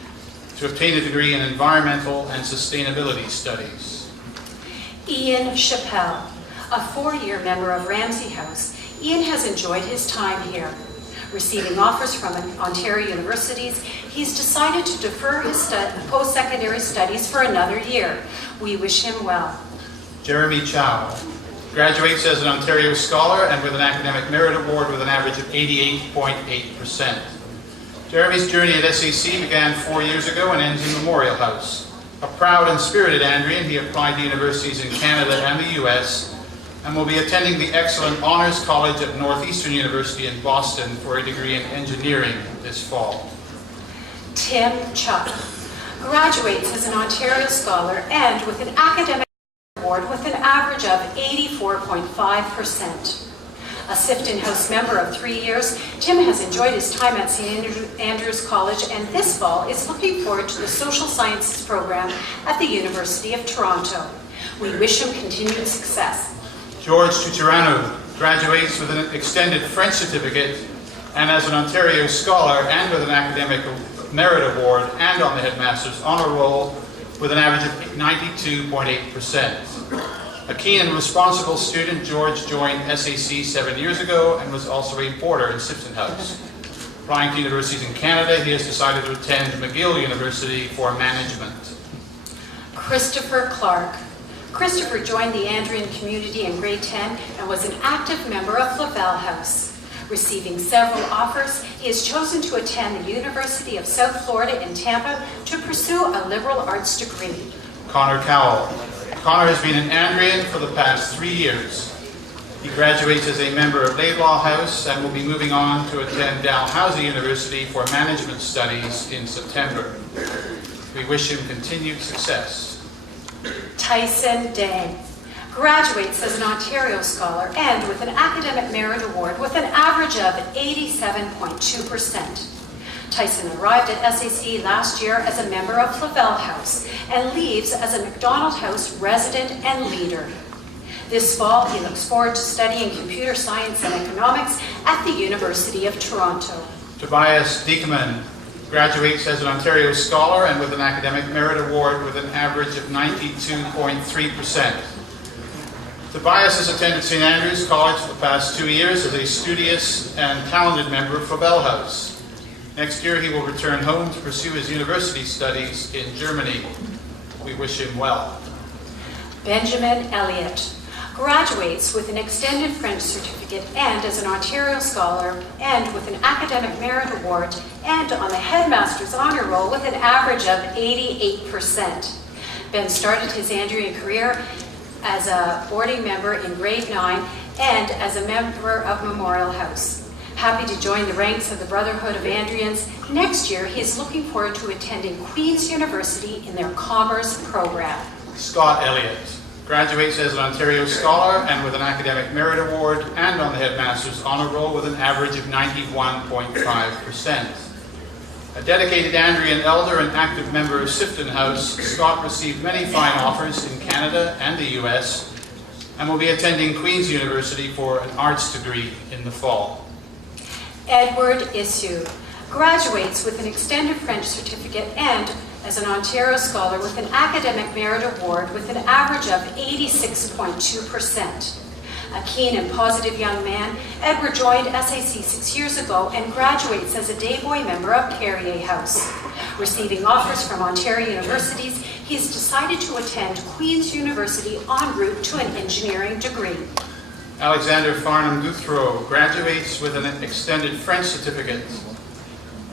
to obtain a degree in environmental and sustainability studies. Ian Chappelle, a 4-year member of Ramsay House, Ian has enjoyed his time here. Receiving offers from Ontario universities, he's decided to defer his post-secondary studies for another year. We wish him well. Jeremy Chow graduates as an Ontario Scholar and with an Academic Merit Award with an average of 88.8%. Jeremy's journey at SAC began 4 years ago and ends in Memorial House. A proud and spirited Andrian, he applied to universities in Canada and the US and will be attending the Excellent Honors College at Northeastern University in Boston for a degree in engineering this fall. Tim Chuck graduates as an Ontario Scholar and with an academic award with an average of 84.5%. A Sifton House member of 3 years, Tim has enjoyed his time at St. Andrews College and this fall is looking forward to the Social Sciences program at the University of Toronto. We wish him continued success. George Tuturano graduates with an extended French certificate and as an Ontario Scholar and with an Academic Merit Award and on the Headmaster's Honour Roll with an average of 92.8%. A keen and responsible student, George joined SAC 7 years ago and was also a boarder in Sifton House. Applying to universities in Canada, he has decided to attend McGill University for management. Christopher Clark. Christopher joined the Andrian community in grade 10 and was an active member of Flavel House. Receiving several offers, he has chosen to attend the University of South Florida in Tampa to pursue a liberal arts degree. Connor Cowell. Connor has been an Andrian for the past 3 years. He graduates as a member of Laidlaw House and will be moving on to attend Dalhousie University for management studies in September. We wish him continued success. Tyson Dang graduates as an Ontario Scholar and with an Academic Merit Award with an average of 87.2%. Tyson arrived at SAC last year as a member of Flavel House and leaves as a McDonald House resident and leader. This fall, he looks forward to studying computer science and economics at the University of Toronto. Tobias Diekeman graduates as an Ontario Scholar and with an Academic Merit Award with an average of 92.3%. Tobias has attended St. Andrews College for the past 2 years as a studious and talented member of Flavel House. Next year, he will return home to pursue his university studies in Germany. We wish him well. Benjamin Elliott graduates with an extended French certificate and as an Ontario Scholar and with an Academic Merit Award and on the Headmaster's Honour Roll with an average of 88%. Ben started his Andrian career as a boarding member in grade 9 and as a member of Memorial House. Happy to join the ranks of the Brotherhood of Andrians, next year he is looking forward to attending Queen's University in their Commerce program. Scott Elliott graduates as an Ontario Scholar and with an Academic Merit Award and on the Headmaster's Honour Roll with an average of 91.5%. A dedicated Andrian elder and active member of Sifton House, Scott received many fine offers in Canada and the US and will be attending Queen's University for an arts degree in the fall. Edward Issue graduates with an extended French certificate and as an Ontario Scholar with an Academic Merit Award with an average of 86.2%. A keen and positive young man, Edward joined SAC 6 years ago and graduates as a day boy member of Carrier House. Receiving offers from Ontario universities, he has decided to attend Queen's University en route to an engineering degree. Alexander Farnham Duthrow graduates with an extended French certificate.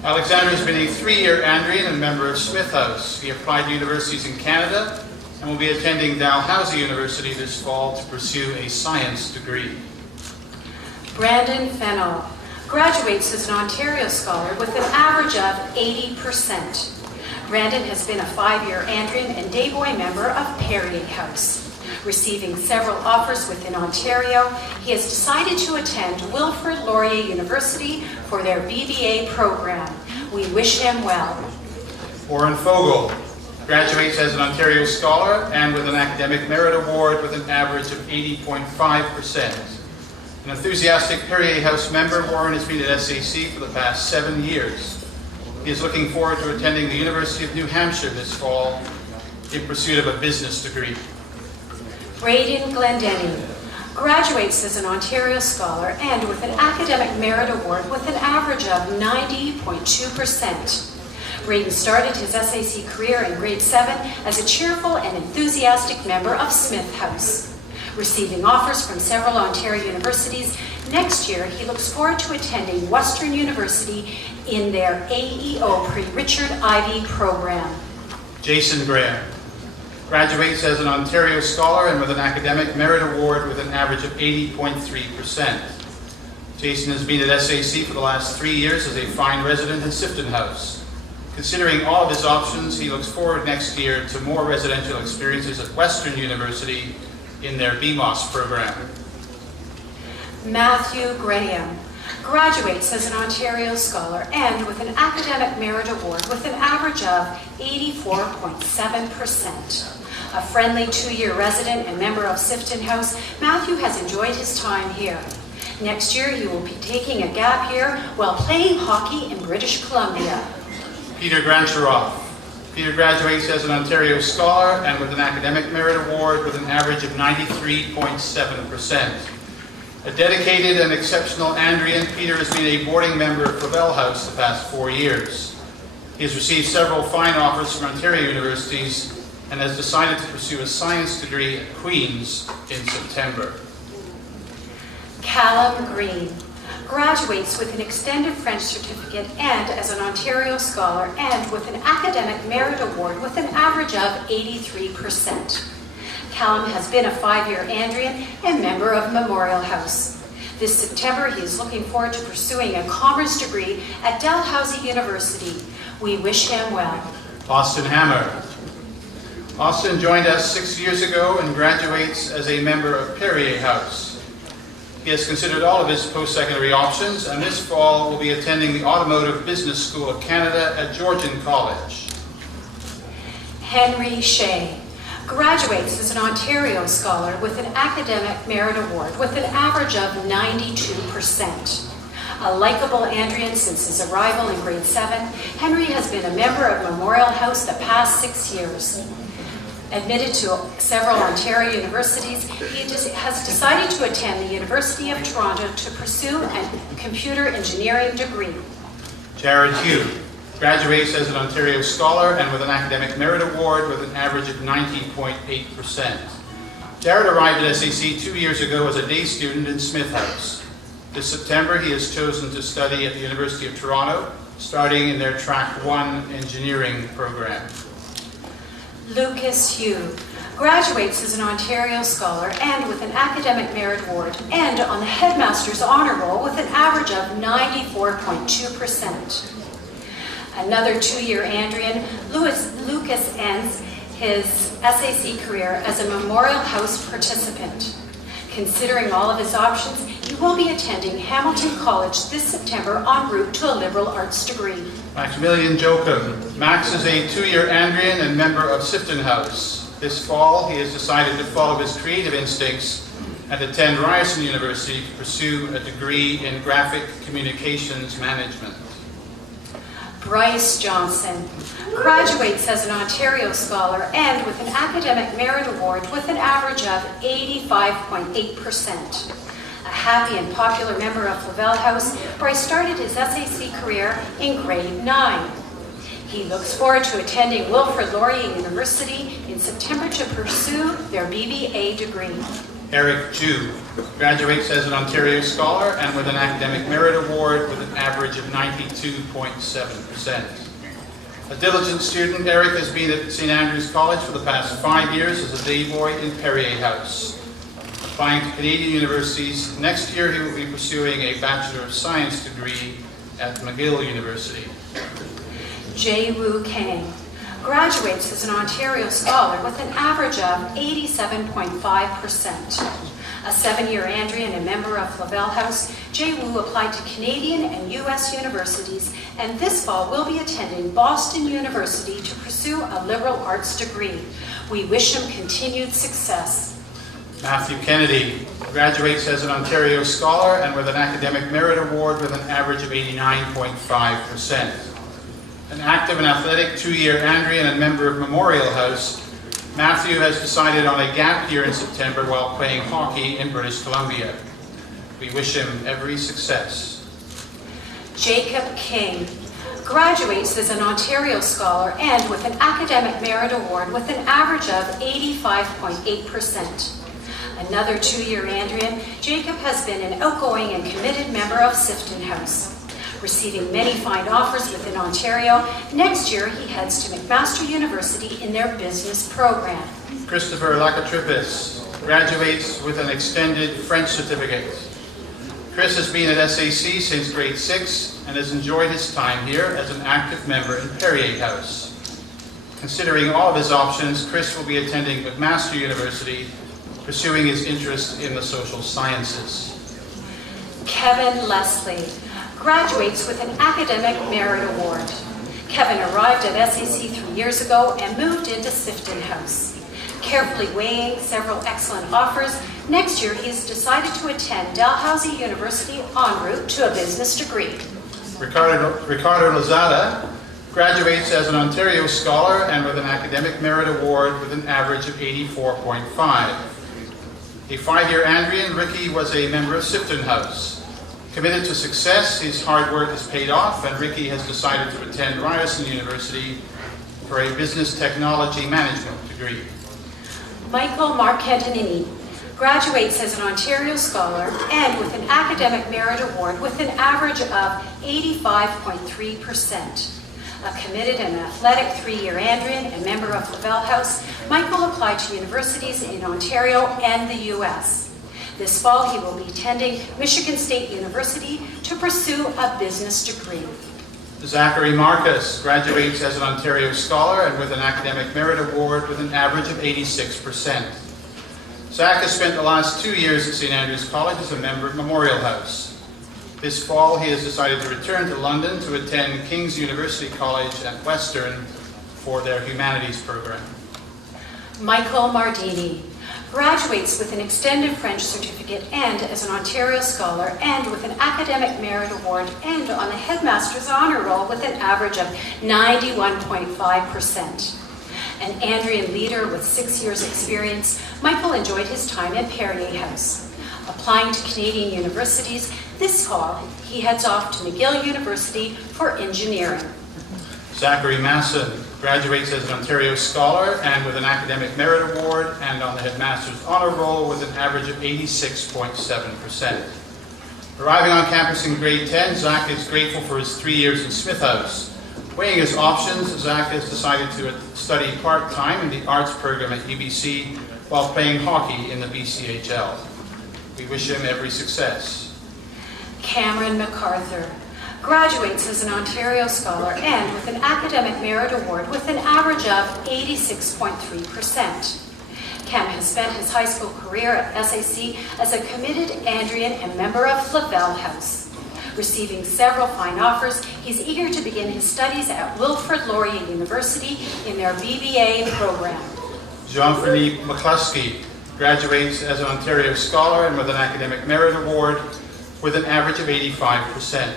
Alexander has been a 3-year Andrian and member of Smith House. He applied to universities in Canada and will be attending Dalhousie University this fall to pursue a science degree. Brandon Fennell graduates as an Ontario Scholar with an average of 80%. Brandon has been a 5-year Andrian and day boy member of Perrier House. Receiving several offers within Ontario, he has decided to attend Wilfrid Laurier University for their BBA program. We wish him well. Warren Fogel graduates as an Ontario Scholar and with an Academic Merit Award with an average of 80.5%. An enthusiastic Perrier House member, Warren has been at SAC for the past 7 years. He is looking forward to attending the University of New Hampshire this fall in pursuit of a business degree. Braden Glendenning graduates as an Ontario Scholar and with an Academic Merit Award with an average of 90.2%. Braden started his SAC career in grade 7 as a cheerful and enthusiastic member of Smith House. Receiving offers from several Ontario universities, next year he looks forward to attending Western University in their AEO pre-Richard Ivey program. Jason Graham Graduates as an Ontario Scholar and with an Academic Merit Award with an average of 80.3%. Jason has been at SAC for the last 3 years as a fine resident in Sifton House. Considering all of his options, he looks forward next year to more residential experiences at Western University in their BMOS program. Matthew Graham graduates as an Ontario Scholar and with an Academic Merit Award with an average of 84.7%. A friendly 2-year resident and member of Sifton House, Matthew has enjoyed his time here. Next year, he will be taking a gap year while playing hockey in British Columbia. Peter Grancheroff. Peter graduates as an Ontario Scholar and with an Academic Merit Award with an average of 93.7%. A dedicated and exceptional Andrian, Peter has been a boarding member of Flavel House the past 4 years. He has received several fine offers from Ontario universities and has decided to pursue a science degree at Queen's in September. Callum Green graduates with an extended French certificate and as an Ontario Scholar and with an Academic Merit Award with an average of 83%. Callum has been a 5-year Andrian and member of Memorial House. This September, he is looking forward to pursuing a commerce degree at Dalhousie University. We wish him well. Austin Hammer. Austin joined us 6 years ago and graduates as a member of Perrier House. He has considered all of his post-secondary options and this fall will be attending the Automotive Business School of Canada at Georgian College. Henry Shea graduates as an Ontario Scholar with an Academic Merit Award with an average of 92%. A likable Andrian since his arrival in grade 7, Henry has been a member of Memorial House the past 6 years. Admitted to several Ontario universities, he has decided to attend the University of Toronto to pursue a computer engineering degree. Jared Hugh graduates as an Ontario Scholar and with an Academic Merit Award with an average of 90.8%. Jared arrived at SAC 2 years ago as a day student in Smith House. This September, he has chosen to study at the University of Toronto, starting in their Track 1 engineering program. Lucas Hugh graduates as an Ontario Scholar and with an Academic Merit Award and on the Headmaster's Honor Roll with an average of 94.2%. Another 2-year Andrian, Lucas ends his SAC career as a Memorial House participant. Considering all of his options, he will be attending Hamilton College this September en route to a liberal arts degree. Maximilian Joachim. Max is a 2-year Andrian and member of Sifton House. This fall, he has decided to follow his creative instincts and attend Ryerson University to pursue a degree in graphic communications management. Bryce Johnson graduates as an Ontario Scholar and with an Academic Merit Award with an average of 85.8%. A happy and popular member of Flavel House, Bryce started his SAC career in grade 9. He looks forward to attending Wilfrid Laurier University in September to pursue their BBA degree. Eric Jew graduates as an Ontario Scholar and with an Academic Merit Award with an average of 92.7%. A diligent student, Eric has been at St. Andrews College for the past 5 years as a day boy in Perrier House. Applying to Canadian universities, next year he will be pursuing a Bachelor of Science degree at McGill University. Jae Woo Kang graduates as an Ontario Scholar with an average of 87.5%. A 7-year Andrian and member of Flavel House, Jae Woo applied to Canadian and U.S. universities and this fall will be attending Boston University to pursue a liberal arts degree. We wish him continued success. Matthew Kennedy graduates as an Ontario Scholar and with an Academic Merit Award with an average of 89.5%. An active and athletic 2-year Andrian and member of Memorial House, Matthew has decided on a gap year in September while playing hockey in British Columbia. We wish him every success. Jacob King graduates as an Ontario Scholar and with an Academic Merit Award with an average of 85.8%. Another 2-year Andrian, Jacob has been an outgoing and committed member of Sifton House. Receiving many fine offers within Ontario, next year he heads to McMaster University in their business program. Christopher Lacatripis graduates with an extended French certificate. Chris has been at SAC since grade 6 and has enjoyed his time here as an active member in Perrier House. Considering all of his options, Chris will be attending McMaster University, pursuing his interest in the social sciences. Kevin Leslie graduates with an Academic Merit Award. Kevin arrived at SAC 3 years ago and moved into Sifton House. Carefully weighing several excellent offers, next year he has decided to attend Dalhousie University en route to a business degree. Ricardo Lozada graduates as an Ontario Scholar and with an Academic Merit Award with an average of 84.5. A 5-year Andrian, Ricky was a member of Sifton House. Committed to success, his hard work has paid off, and Ricky has decided to attend Ryerson University for a Business Technology Management degree. Michael Marcantonini graduates as an Ontario Scholar and with an Academic Merit Award with an average of 85.3%. A committed and athletic 3-year Andrian and member of Flavel House, Michael applied to universities in Ontario and the U.S. This fall, he will be attending Michigan State University to pursue a business degree. Zachary Marcus graduates as an Ontario Scholar and with an Academic Merit Award with an average of 86%. Zach has spent the last 2 years at St. Andrews College as a member of Memorial House. This fall, he has decided to return to London to attend King's University College at Western for their humanities program. Michael Mardini graduates with an extended French certificate and as an Ontario Scholar and with an Academic Merit Award and on the Headmaster's Honor Roll with an average of 91.5%. An Andrian leader with 6 years' experience, Michael enjoyed his time at Perrier House. Applying to Canadian universities, this fall he heads off to McGill University for engineering. Zachary Masson graduates as an Ontario Scholar and with an Academic Merit Award and on the Headmaster's Honor Roll with an average of 86.7%. Arriving on campus in grade 10, Zach is grateful for his 3 years in Smith House. Weighing his options, Zach has decided to study part-time in the arts program at UBC while playing hockey in the BCHL. We wish him every success. Cameron MacArthur graduates as an Ontario Scholar and with an Academic Merit Award with an average of 86.3%. Cam has spent his high school career at SAC as a committed Andrian and member of Flavel House. Receiving several fine offers, he's eager to begin his studies at Wilfrid Laurier University in their BBA program. Jean-Philippe McCluskey graduates as an Ontario Scholar and with an Academic Merit Award with an average of 85%.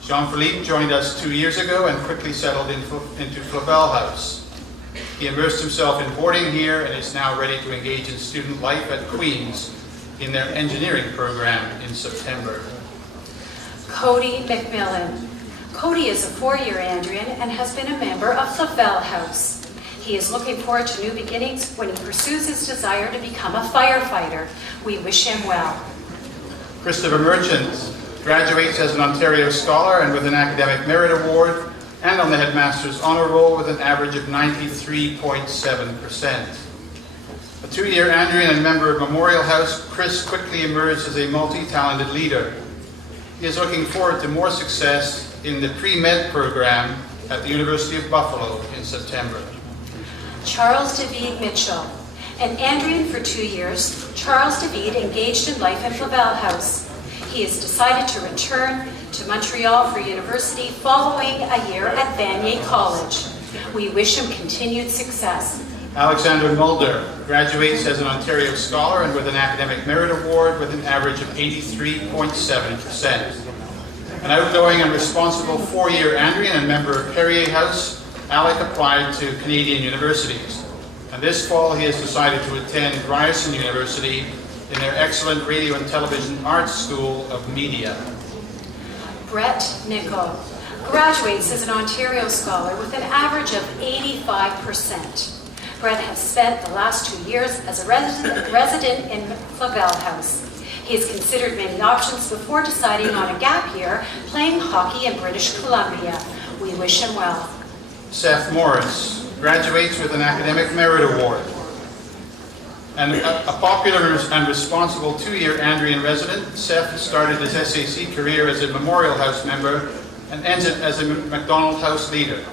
Jean-Philippe joined us 2 years ago and quickly settled into Flavel House. He immersed himself in boarding here and is now ready to engage in student life at Queen's in their engineering program in September. Cody McMillan. Cody is a 4-year Andrian and has been a member of Flavel House. He is looking forward to new beginnings when he pursues his desire to become a firefighter. We wish him well. Christopher Merchant graduates as an Ontario Scholar and with an Academic Merit Award and on the Headmaster's Honor Roll with an average of 93.7%. A 2-year Andrian and member of Memorial House, Chris quickly emerged as a multi-talented leader. He is looking forward to more success in the pre-med program at the University of Buffalo in September. Charles David Mitchell. An Andrian for 2 years, Charles David engaged in life at Flavel House. He has decided to return to Montreal for university following a year at Vanier College. We wish him continued success. Alexander Mulder graduates as an Ontario Scholar and with an Academic Merit Award with an average of 83.7%. An outgoing and responsible 4-year Andrian and member of Perrier House, Alec applied to Canadian universities. And this fall he has decided to attend Ryerson University in their excellent Radio and Television Arts School of Media. Brett Nichol graduates as an Ontario Scholar with an average of 85%. Brett has spent the last 2 years as a resident in Flavel House. He has considered many options before deciding on a gap year playing hockey in British Columbia. We wish him well. Seth Morris graduates with an Academic Merit Award. And a popular and responsible 2-year Andrian resident, Seth started his SAC career as a Memorial House member and ends it as a MacDonald House leader.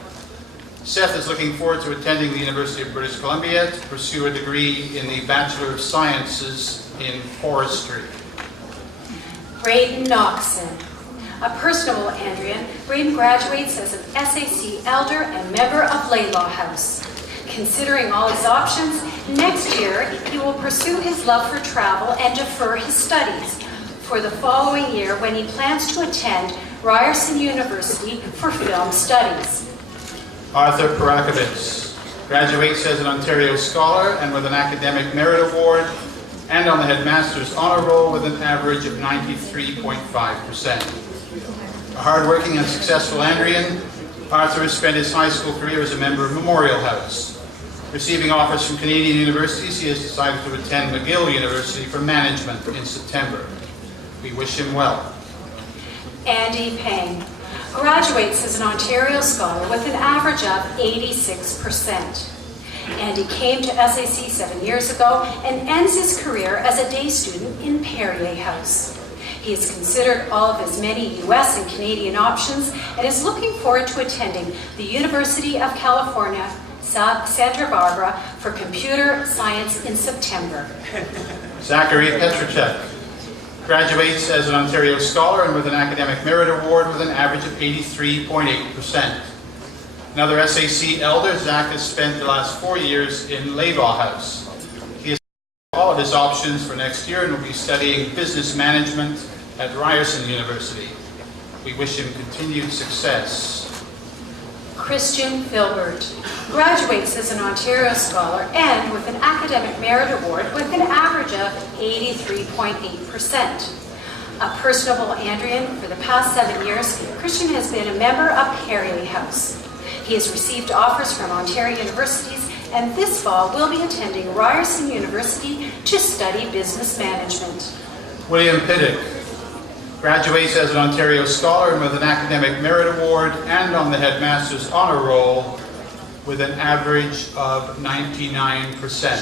Seth is looking forward to attending the University of British Columbia to pursue a degree in the Bachelor of Sciences in Forestry. Braden Noxon. A personable Andrian, Braden graduates as an SAC elder and member of Laylaw House. Considering all his options, next year he will pursue his love for travel and defer his studies for the following year when he plans to attend Ryerson University for film studies. Arthur Parakovitz graduates as an Ontario Scholar and with an Academic Merit Award and on the Headmaster's Honour Roll with an average of 93.5%. A hard-working and successful Andrian, Arthur has spent his high school career as a member of Memorial House. Receiving offers from Canadian universities, he has decided to attend McGill University for management in September. We wish him well. Andy Payne graduates as an Ontario Scholar with an average of 86%. Andy came to SAC 7 years ago and ends his career as a day student in Perrier House. He has considered all of his many US and Canadian options and is looking forward to attending the University of California, Santa Barbara for computer science in September. Zachary Petrachek graduates as an Ontario Scholar and with an Academic Merit Award with an average of 83.8%. Another SAC elder, Zach has spent the last 4 years in Laylaw House. He has all of his options for next year and will be studying business management at Ryerson University. We wish him continued success. Christian Filbert graduates as an Ontario Scholar and with an Academic Merit Award with an average of 83.8%. A personable Andrian for the past 7 years, Christian has been a member of Perrier House. He has received offers from Ontario universities and this fall will be attending Ryerson University to study business management. William Piddick graduates as an Ontario Scholar and with an Academic Merit Award and on the Headmaster's Honour Roll with an average of 99%.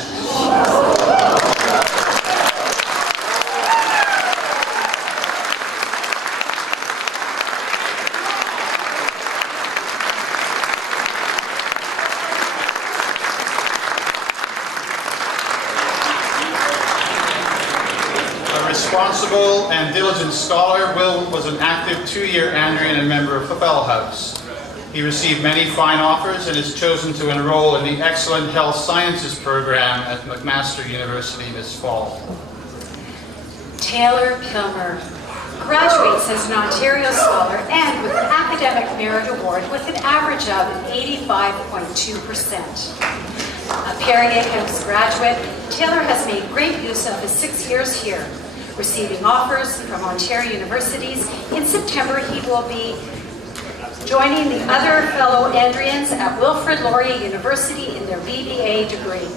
Responsible and diligent scholar, Will was an active 2-year Andrian and member of the Bell House. He received many fine offers and is chosen to enroll in the Excellent Health Sciences program at McMaster University this fall. Taylor Pilmer graduates as an Ontario Scholar and with an Academic Merit Award with an average of 85.2%. A Perrier House graduate, Taylor has made great use of his 6 years here. Receiving offers from Ontario universities, in September he will be joining the other fellow Andrians at Wilfrid Laurier University in their BBA degree.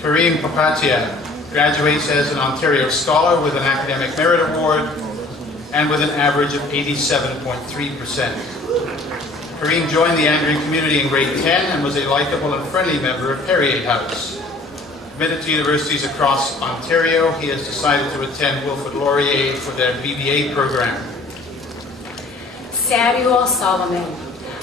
Kareem Papatia graduates as an Ontario Scholar with an Academic Merit Award and with an average of 87.3%. Kareem joined the Andrian community in grade 10 and was a likable and friendly member of Perrier House. Committed to universities across Ontario, he has decided to attend Wilfrid Laurier for their BBA program. Samuel Solomon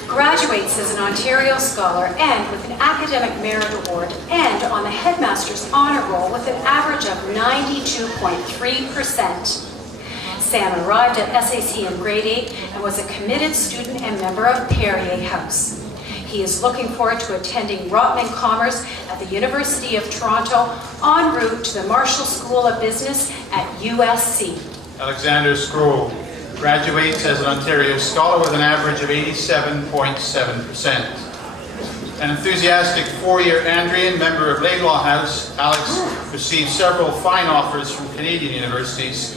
graduates as an Ontario Scholar and with an Academic Merit Award and on the Headmaster's Honour Roll with an average of 92.3%. Sam arrived at SAC in grade 8 and was a committed student and member of Perrier House. He is looking forward to attending Rotman Commerce at the University of Toronto en route to the Marshall School of Business at USC. Alexander Scroll graduates as an Ontario Scholar with an average of 87.7%. An enthusiastic 4-year Andrian, member of Laylaw House, Alex received several fine offers from Canadian universities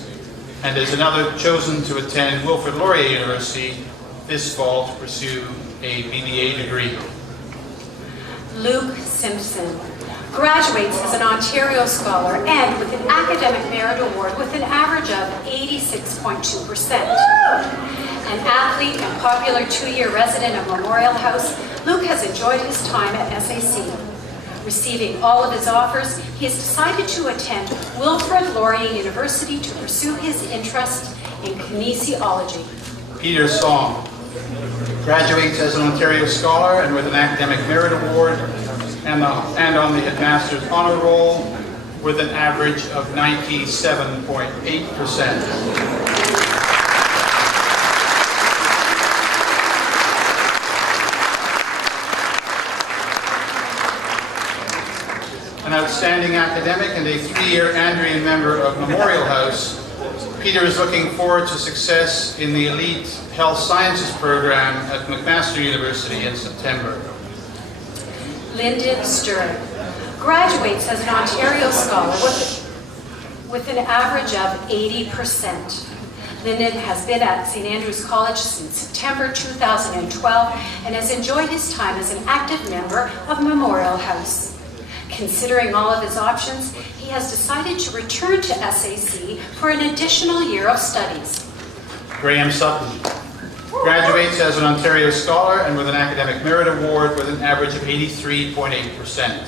and is another chosen to attend Wilfrid Laurier University this fall to pursue a BBA degree. Luke Simpson Graduates as an Ontario Scholar and with an Academic Merit Award with an average of 86.2%. An athlete and popular 2-year resident of Memorial House, Luke has enjoyed his time at SAC. Receiving all of his offers, he has decided to attend Wilfrid Laurier University to pursue his interest in kinesiology. Peter Song graduates as an Ontario Scholar and with an Academic Merit Award and on the Headmaster's Honor Roll with an average of 97.8%. An outstanding academic and a 3-year Andrean member of Memorial House, Peter is looking forward to success in the elite health sciences program at McMaster University in September. Lyndon Stern graduates as an Ontario Scholar with an average of 80%. Lyndon has been at St. Andrew's College since September 2012 and has enjoyed his time as an active member of Memorial House. Considering all of his options, he has decided to return to SAC for an additional year of studies. Graham Sutton graduates as an Ontario Scholar and with an Academic Merit Award with an average of 83.8%.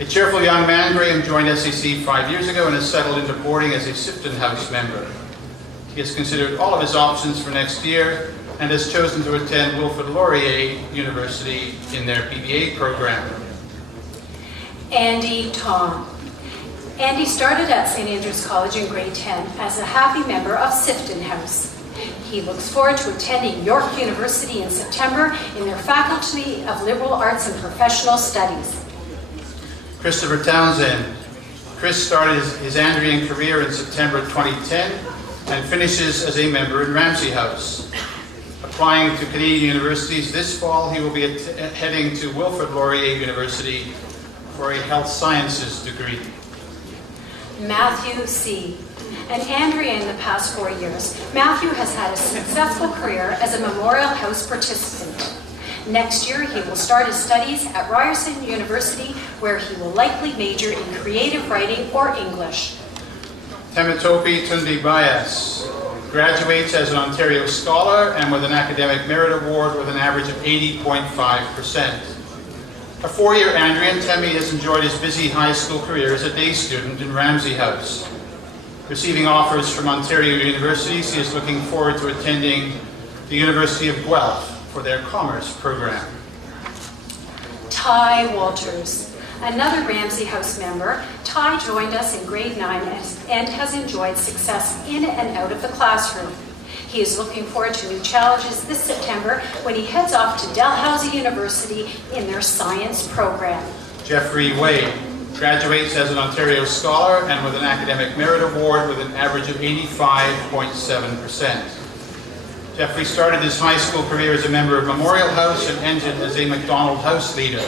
A cheerful young man, Graham joined SAC 5 years ago and has settled into boarding as a Sifton House member. He has considered all of his options for next year and has chosen to attend Wilfrid Laurier University in their PBA program. Andy Tom. Andy started at St. Andrew's College in grade 10 as a happy member of Sifton House. He looks forward to attending York University in September in their Faculty of Liberal Arts and Professional Studies. Christopher Townsend. Chris started his Andrean career in September 2010 and finishes as a member in Ramsey House. Applying to Canadian universities this fall, he will be heading to Wilfrid Laurier University for a health sciences degree. Matthew C. An Andrea in the past 4 years, Matthew has had a successful career as a Memorial House participant. Next year, he will start his studies at Ryerson University, where he will likely major in creative writing or English. Temitope Tunde Bias graduates as an Ontario Scholar and with an Academic Merit Award with an average of 80.5%. A 4-year Andrean, Temi has enjoyed his busy high school career as a day student in Ramsey House. Receiving offers from Ontario universities, he is looking forward to attending the University of Guelph for their Commerce program. Ty Walters. Another Ramsey House member, Ty joined us in grade 9 and has enjoyed success in and out of the classroom. He is looking forward to new challenges this September when he heads off to Dalhousie University in their science program. Jeffrey Wade graduates as an Ontario Scholar and with an Academic Merit Award with an average of 85.7%. Jeffrey started his high school career as a member of Memorial House and ended as a Macdonald House leader.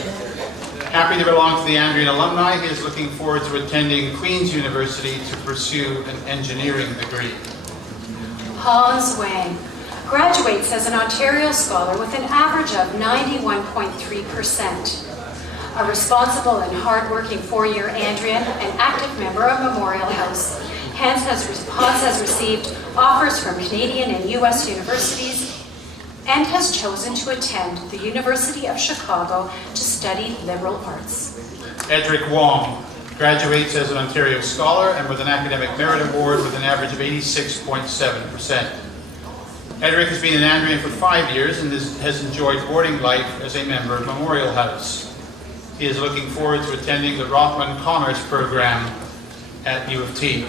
Happy to belong to the Andrean alumni, he is looking forward to attending Queen's University to pursue an engineering degree. Hans Wang graduates as an Ontario Scholar with an average of 91.3%. A responsible and hard-working 4-year Andrean and active member of Memorial House, Hans has received offers from Canadian and U.S. universities and has chosen to attend the University of Chicago to study liberal arts. Edric Wong graduates as an Ontario Scholar and with an Academic Merit Award with an average of 86.7%. Edric has been an Andrean for 5 years and has enjoyed boarding life as a member of Memorial House. He is looking forward to attending the Rothman Commerce program at U of T.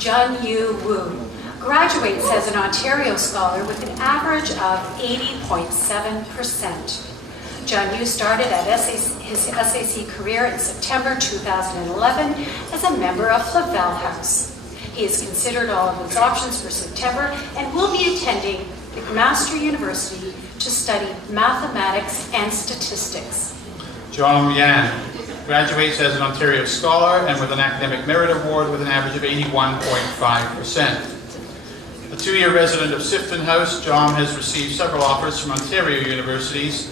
Jun Yu Wu graduates as an Ontario Scholar with an average of 80.7%. Jun Yu started at his SAC career in September 2011 as a member of Flavel House. He has considered all of his options for September and will be attending McMaster University to study mathematics and statistics. John Yan graduates as an Ontario Scholar and with an Academic Merit Award with an average of 81.5%. A 2-year resident of Sifton House, John has received several offers from Ontario universities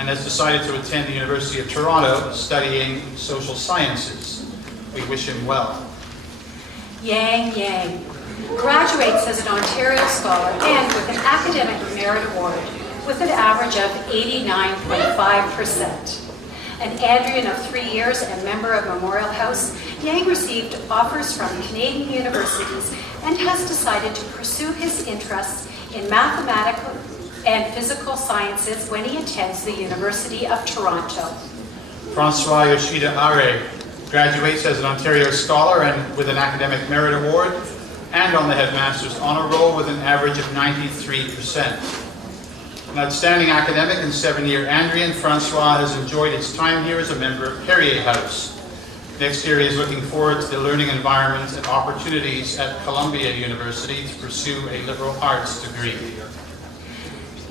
and has decided to attend the University of Toronto studying social sciences. We wish him well. Yang Yang graduates as an Ontario Scholar and with an Academic Merit Award with an average of 89.5%. An Andrian of 3 years and member of Memorial House, Yang received offers from Canadian universities and has decided to pursue his interests in mathematical and physical sciences when he attends the University of Toronto. Francois Yoshida Are graduates as an Ontario Scholar and with an Academic Merit Award and on the Headmaster's Honour Roll with an average of 93%. An outstanding academic and 7-year Andrian, Francois has enjoyed his time here as a member of Perrier House. Next year he is looking forward to the learning environment and opportunities at Columbia University to pursue a liberal arts degree.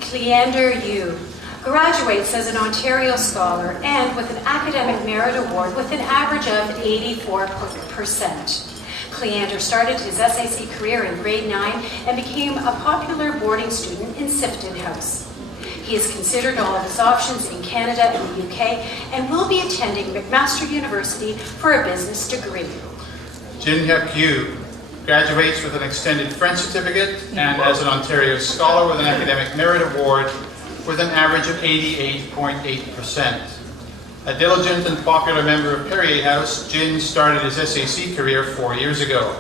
Cleander Yu graduates as an Ontario Scholar and with an Academic Merit Award with an average of 84%. Cleander started his SAC career in grade 9 and became a popular boarding student in Sifton House. He has considered all of his options in Canada and the UK and will be attending McMaster University for a business degree. Jin Hyuk Yu graduates with an extended French certificate and as an Ontario Scholar with an Academic Merit Award with an average of 88.8%. A diligent and popular member of Perrier House, Jin started his SAC career 4 years ago.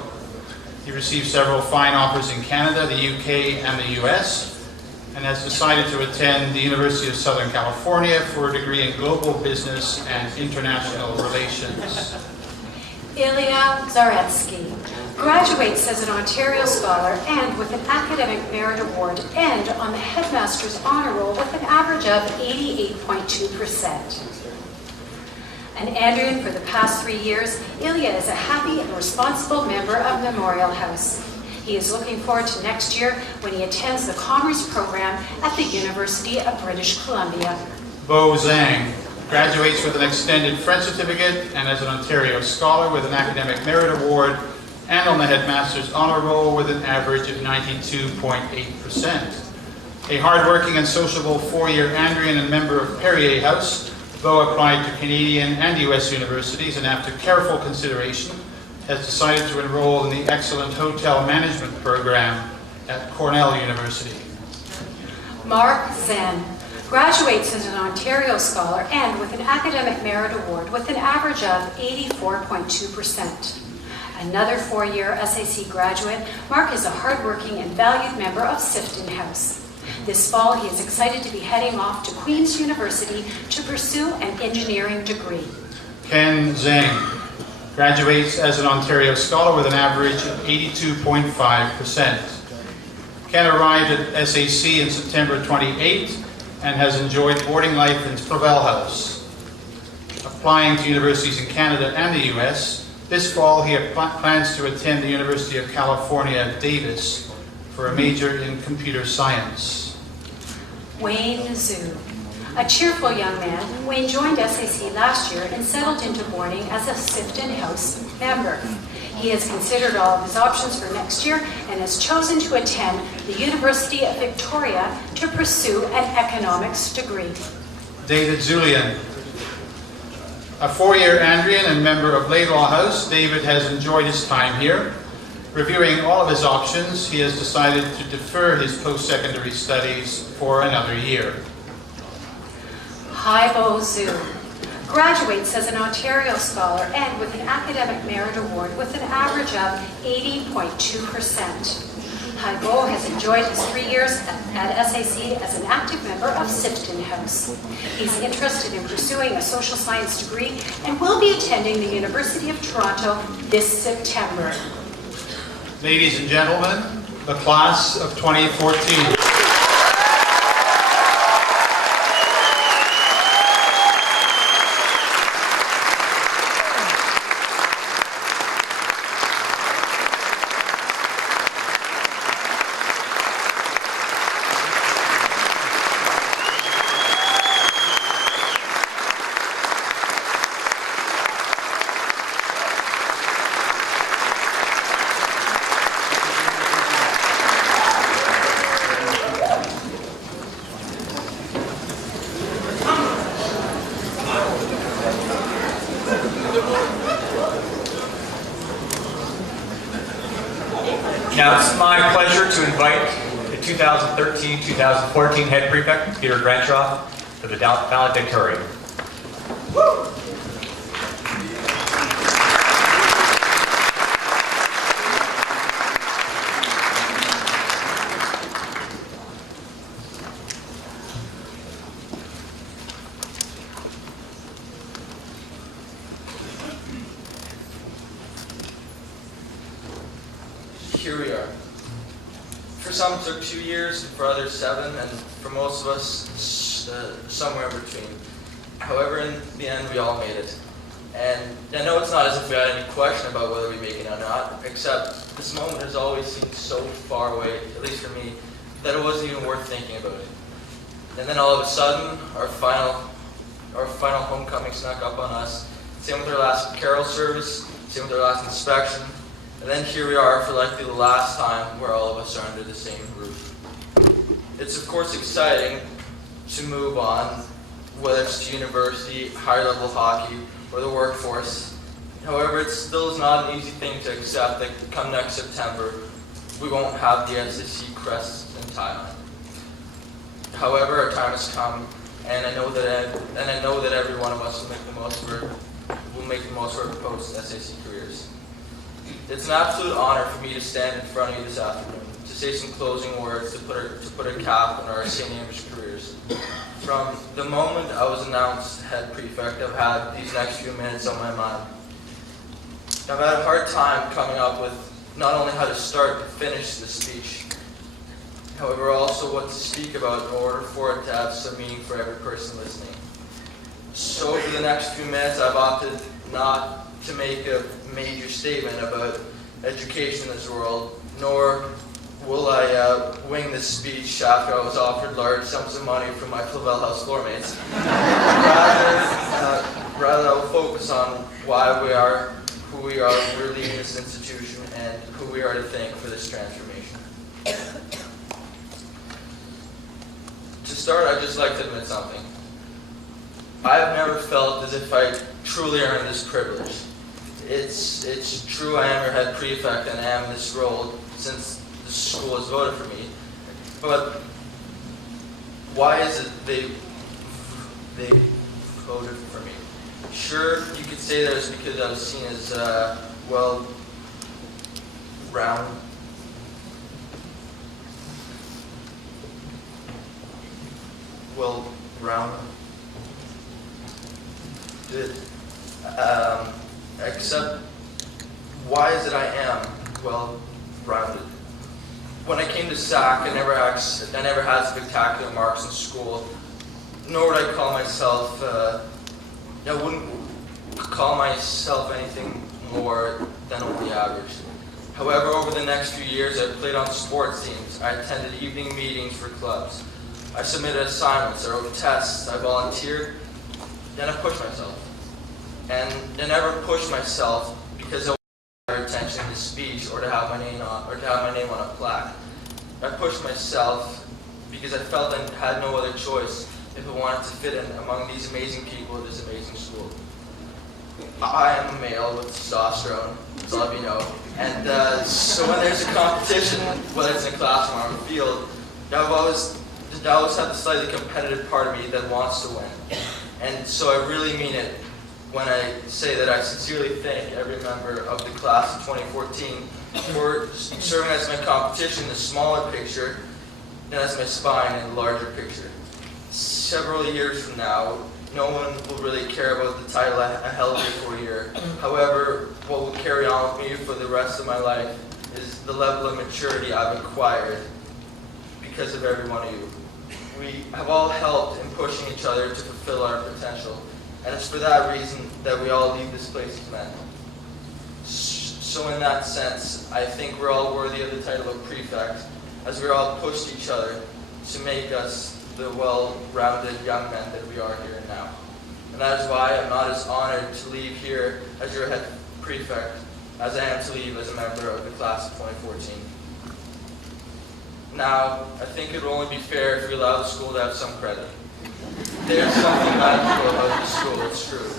He received several fine offers in Canada, the UK, and the US, and has decided to attend the University of Southern California for a degree in global business and international relations. Ilya Zaretsky graduates as an Ontario Scholar and with an Academic Merit Award and on the Headmaster's Honour Roll with an average of 88.2%. An Andrian for the past 3 years, Ilya is a happy and responsible member of Memorial House. He is looking forward to next year when he attends the Commerce program at the University of British Columbia. Bo Zhang graduates with an extended French certificate and as an Ontario Scholar with an Academic Merit Award and on the Headmaster's Honour Roll with an average of 92.8%. A hardworking and sociable 4-year Andrian and member of Perrier House, Bo applied to Canadian and US universities and after careful consideration has decided to enroll in the excellent Hotel Management program at Cornell University. Mark Zen graduates as an Ontario Scholar and with an Academic Merit Award with an average of 84.2%. Another 4-year SAC graduate, Mark is a hardworking and valued member of Sifton House. This fall, he is excited to be heading off to Queen's University to pursue an engineering degree. Ken Zhang graduates as an Ontario Scholar with an average of 82.5%. Ken arrived at SAC in September 28 and has enjoyed boarding life in Fravel House. Applying to universities in Canada and the US, this fall he plans to attend the University of California, Davis for a major in computer science. Wayne Zhu. A cheerful young man, Wayne joined SAC last year and settled into boarding as a Sifton House member. He has considered all of his options for next year and has chosen to attend the University of Victoria to pursue an economics degree. David Zulian. A 4-year Andrian and member of Laidlaw House, David has enjoyed his time here. Reviewing all of his options, he has decided to defer his post-secondary studies for another year. Haibo Zhu graduates as an Ontario Scholar and with an Academic Merit Award with an average of 80.2%. Haibo has enjoyed his 3 years at SAC as an active member of Sifton House. He's interested in pursuing a social science degree and will be attending the University of Toronto this September. Ladies and gentlemen, the class of 2014. Now, it's my pleasure to invite the 2013-2014 head prefect, Peter Grantroff, for the valedictorian. Here we are. For some it took 2 years, for others 7, and for most of us somewhere in between. However, in the end, we all made it. And I know it's not as if we had any question about whether we make it or not, except this moment has always seemed so far away, at least for me, that it wasn't even worth thinking about it. And then all of a sudden, our final homecoming snuck up on us. Same with our last carol service, same with our last inspection. And then here we are for likely the last time where all of us are under the same roof. It's of course exciting to move on, whether it's to university, higher level hockey, or the workforce. However, it still is not an easy thing to accept that come next September, we won't have the SAC crest in Thailand. However, our time has come, and I know that every one of us will make the most of our post-SAC careers. It's an absolute honor for me to stand in front of you this afternoon, to say some closing words, to put a cap on our St. Andrews careers. From the moment I was announced head prefect, I've had these next few minutes on my mind. I've had a hard time coming up with not only how to start but finish the speech, however also what to speak about in order for it to have some meaning for every person listening. So for the next few minutes I've opted not to make a major statement about education in this world, nor will I wing this speech after I was offered large sums of money from my Flavel House floor mates. Rather I will focus on why we are who we are when we're leading this institution and who we are to thank for this transformation. To start, I'd just like to admit something. I've never felt as if I truly earned this privilege. It's true I am your head prefect and I am in this role since the school has voted for me. But why is it they voted for me? Sure, you could say that it's because I was seen as, round. Except, why is it I am well-rounded? When I came to SAC, I never had spectacular marks in school, nor would I call myself, I wouldn't call myself anything more than only average. However, over the next few years, I played on sports teams, I attended evening meetings for clubs, I submitted assignments, I wrote tests, I volunteered, then I pushed myself. And I never pushed myself because I wanted attention in the speech or to have my name on a plaque. I pushed myself because I felt I had no other choice if I wanted to fit in among these amazing people at this amazing school. I am a male with testosterone, that's all of you know. And so when there's a competition, whether it's in a classroom or on the field, I've always had the slightly competitive part of me that wants to win. And so I really mean it when I say that I sincerely thank every member of the class of 2014 for serving as my competition in the smaller picture and as my spine in the larger picture. Several years from now, no one will really care about the title I held here for a year. However, what will carry on with me for the rest of my life is the level of maturity I've acquired because of every one of you. We have all helped in pushing each other to fulfill our potential. And it's for that reason that we all leave this place as men. So in that sense, I think we're all worthy of the title of prefect, as we all pushed each other to make us the well-rounded young men that we are here and now. And that is why I'm not as honored to leave here as your head prefect as I am to leave as a member of the class of 2014. Now, I think it would only be fair if we allow the school to have some credit. There's something magical about this school, it's true.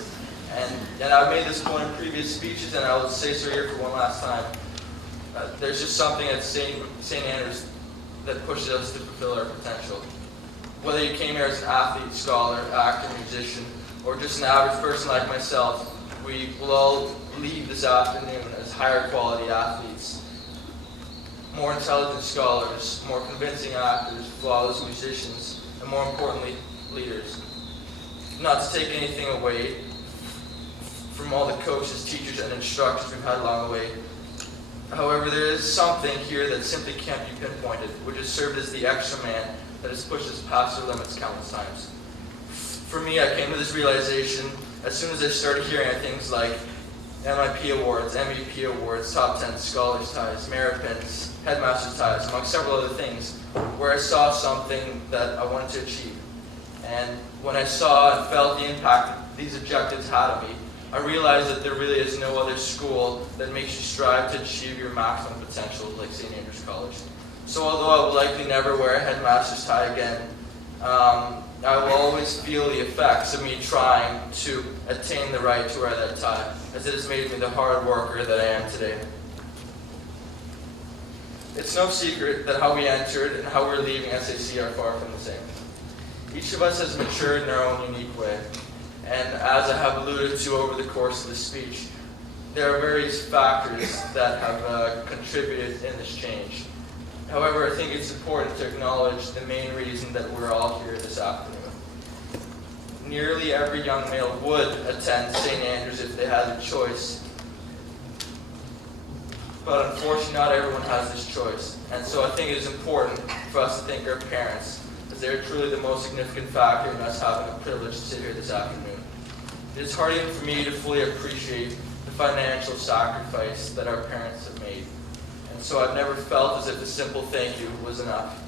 And I've made this point in previous speeches, and I will say so here for one last time. There's just something at St. Andrews that pushes us to fulfill our potential. Whether you came here as an athlete, scholar, actor, musician, or just an average person like myself, we will all leave this afternoon as higher quality athletes, more intelligent scholars, more convincing actors, flawless musicians, and more importantly, leaders. Not to take anything away from all the coaches, teachers, and instructors we've had along the way. However, there is something here that simply can't be pinpointed, which has served as the extra man that has pushed us past our limits countless times. For me, I came to this realization as soon as I started hearing things like MIP awards, MVP awards, top 10 scholars ties, merit pins, headmaster's ties, among several other things, where I saw something that I wanted to achieve. And when I saw and felt the impact these objectives had on me, I realized that there really is no other school that makes you strive to achieve your maximum potential like St. Andrews College. So although I will likely never wear a headmaster's tie again, I will always feel the effects of me trying to attain the right to wear that tie, as it has made me the hard worker that I am today. It's no secret that how we entered and how we're leaving SAC are far from the same. Each of us has matured in our own unique way, and as I have alluded to over the course of this speech, there are various factors that have contributed in this change. However, I think it's important to acknowledge the main reason that we're all here this afternoon. Nearly every young male would attend St. Andrews if they had a choice, but unfortunately not everyone has this choice. And so I think it is important for us to thank our parents, as they're truly the most significant factor in us having the privilege to sit here this afternoon. It is hard even for me to fully appreciate the financial sacrifice that our parents have made. And so I've never felt as if a simple thank you was enough.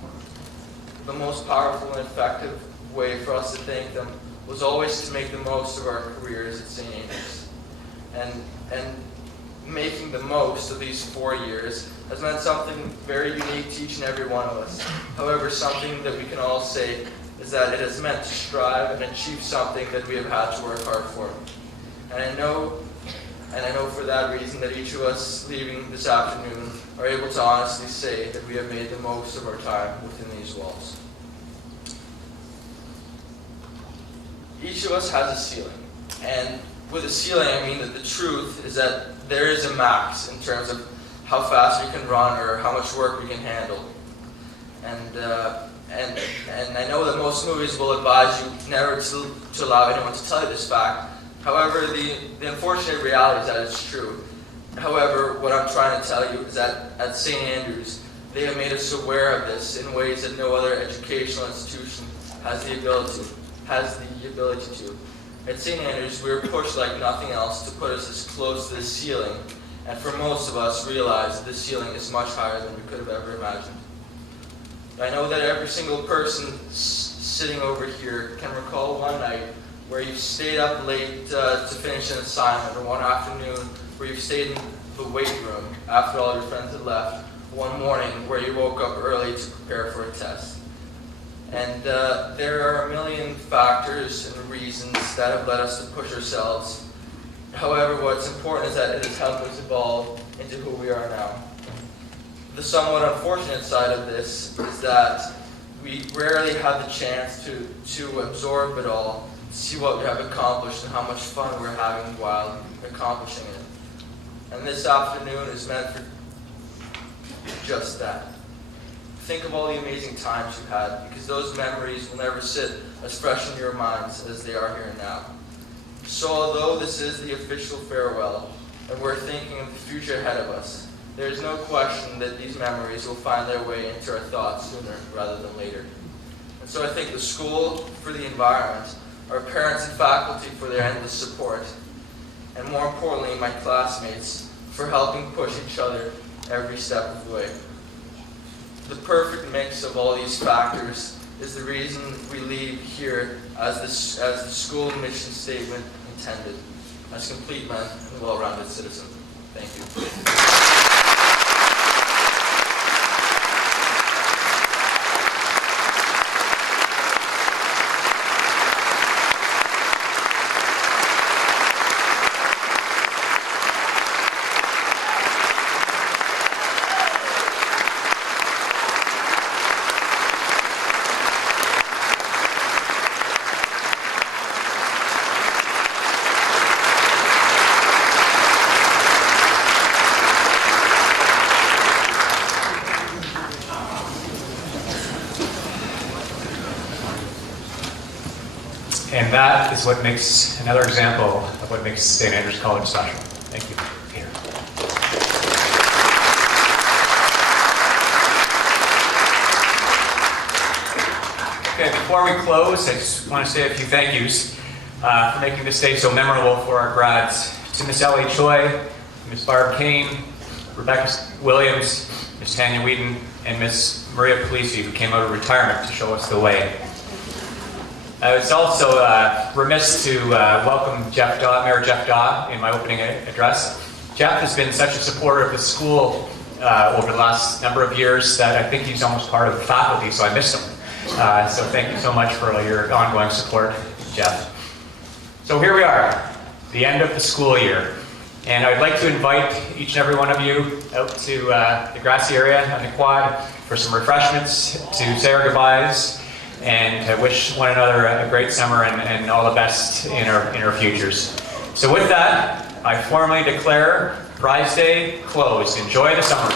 The most powerful and effective way for us to thank them was always to make the most of our careers at St. Andrews. And making the most of these 4 years has meant something very unique to each and every one of us. However, something that we can all say is that it has meant to strive and achieve something that we have had to work hard for. And I know for that reason that each of us leaving this afternoon are able to honestly say that we have made the most of our time within these walls. Each of us has a ceiling, and with a ceiling I mean that the truth is that there is a max in terms of how fast we can run or how much work we can handle. And I know that most movies will advise you never to allow anyone to tell you this fact. However, the unfortunate reality is that it's true. However, what I'm trying to tell you is that at St. Andrews, they have made us aware of this in ways that no other educational institution has the ability to. At St. Andrews, we were pushed like nothing else to put us as close to the ceiling, and for most of us realize that the ceiling is much higher than we could have ever imagined. I know that every single person sitting over here can recall one night where you stayed up late to finish an assignment, or one afternoon where you stayed in the weight room after all your friends had left, one morning where you woke up early to prepare for a test. And there are a million factors and reasons that have led us to push ourselves. However, what's important is that it has helped us evolve into who we are now. The somewhat unfortunate side of this is that we rarely have the chance to absorb it all, see what we have accomplished and how much fun we're having while accomplishing it. And this afternoon is meant for just that. Think of all the amazing times you had, because those memories will never sit as fresh in your minds as they are here now. So although this is the official farewell, and we're thinking of the future ahead of us, there is no question that these memories will find their way into our thoughts sooner rather than later. And so I thank the school for the environment, our parents and faculty for their endless support, and more importantly, my classmates for helping push each other every step of the way. The perfect mix of all these factors is the reason we leave here as the school mission statement intended, as complete men and well-rounded citizens. Thank you. And that is what makes another example of what makes St. Andrews College special. Thank you, Peter. Okay, before we close, I just want to say a few thank yous for making this day so memorable for our grads. To Miss Ellie Choi, Miss Barb Kane, Rebecca Williams, Miss Tanya Wheaton, and Miss Maria Polisi, who came out of retirement to show us the way. I was also remiss to welcome Mayor Jeff Daw in my opening address. Jeff has been such a supporter of the school over the last number of years that I think he's almost part of the faculty, so I miss him. So thank you so much for your ongoing support, Jeff. So here we are, the end of the school year. And I'd like to invite each and every one of you out to the grassy area on the quad for some refreshments, to say our goodbyes, and to wish one another a great summer and all the best in our futures. So with that, I formally declare Prize Day closed. Enjoy the summer.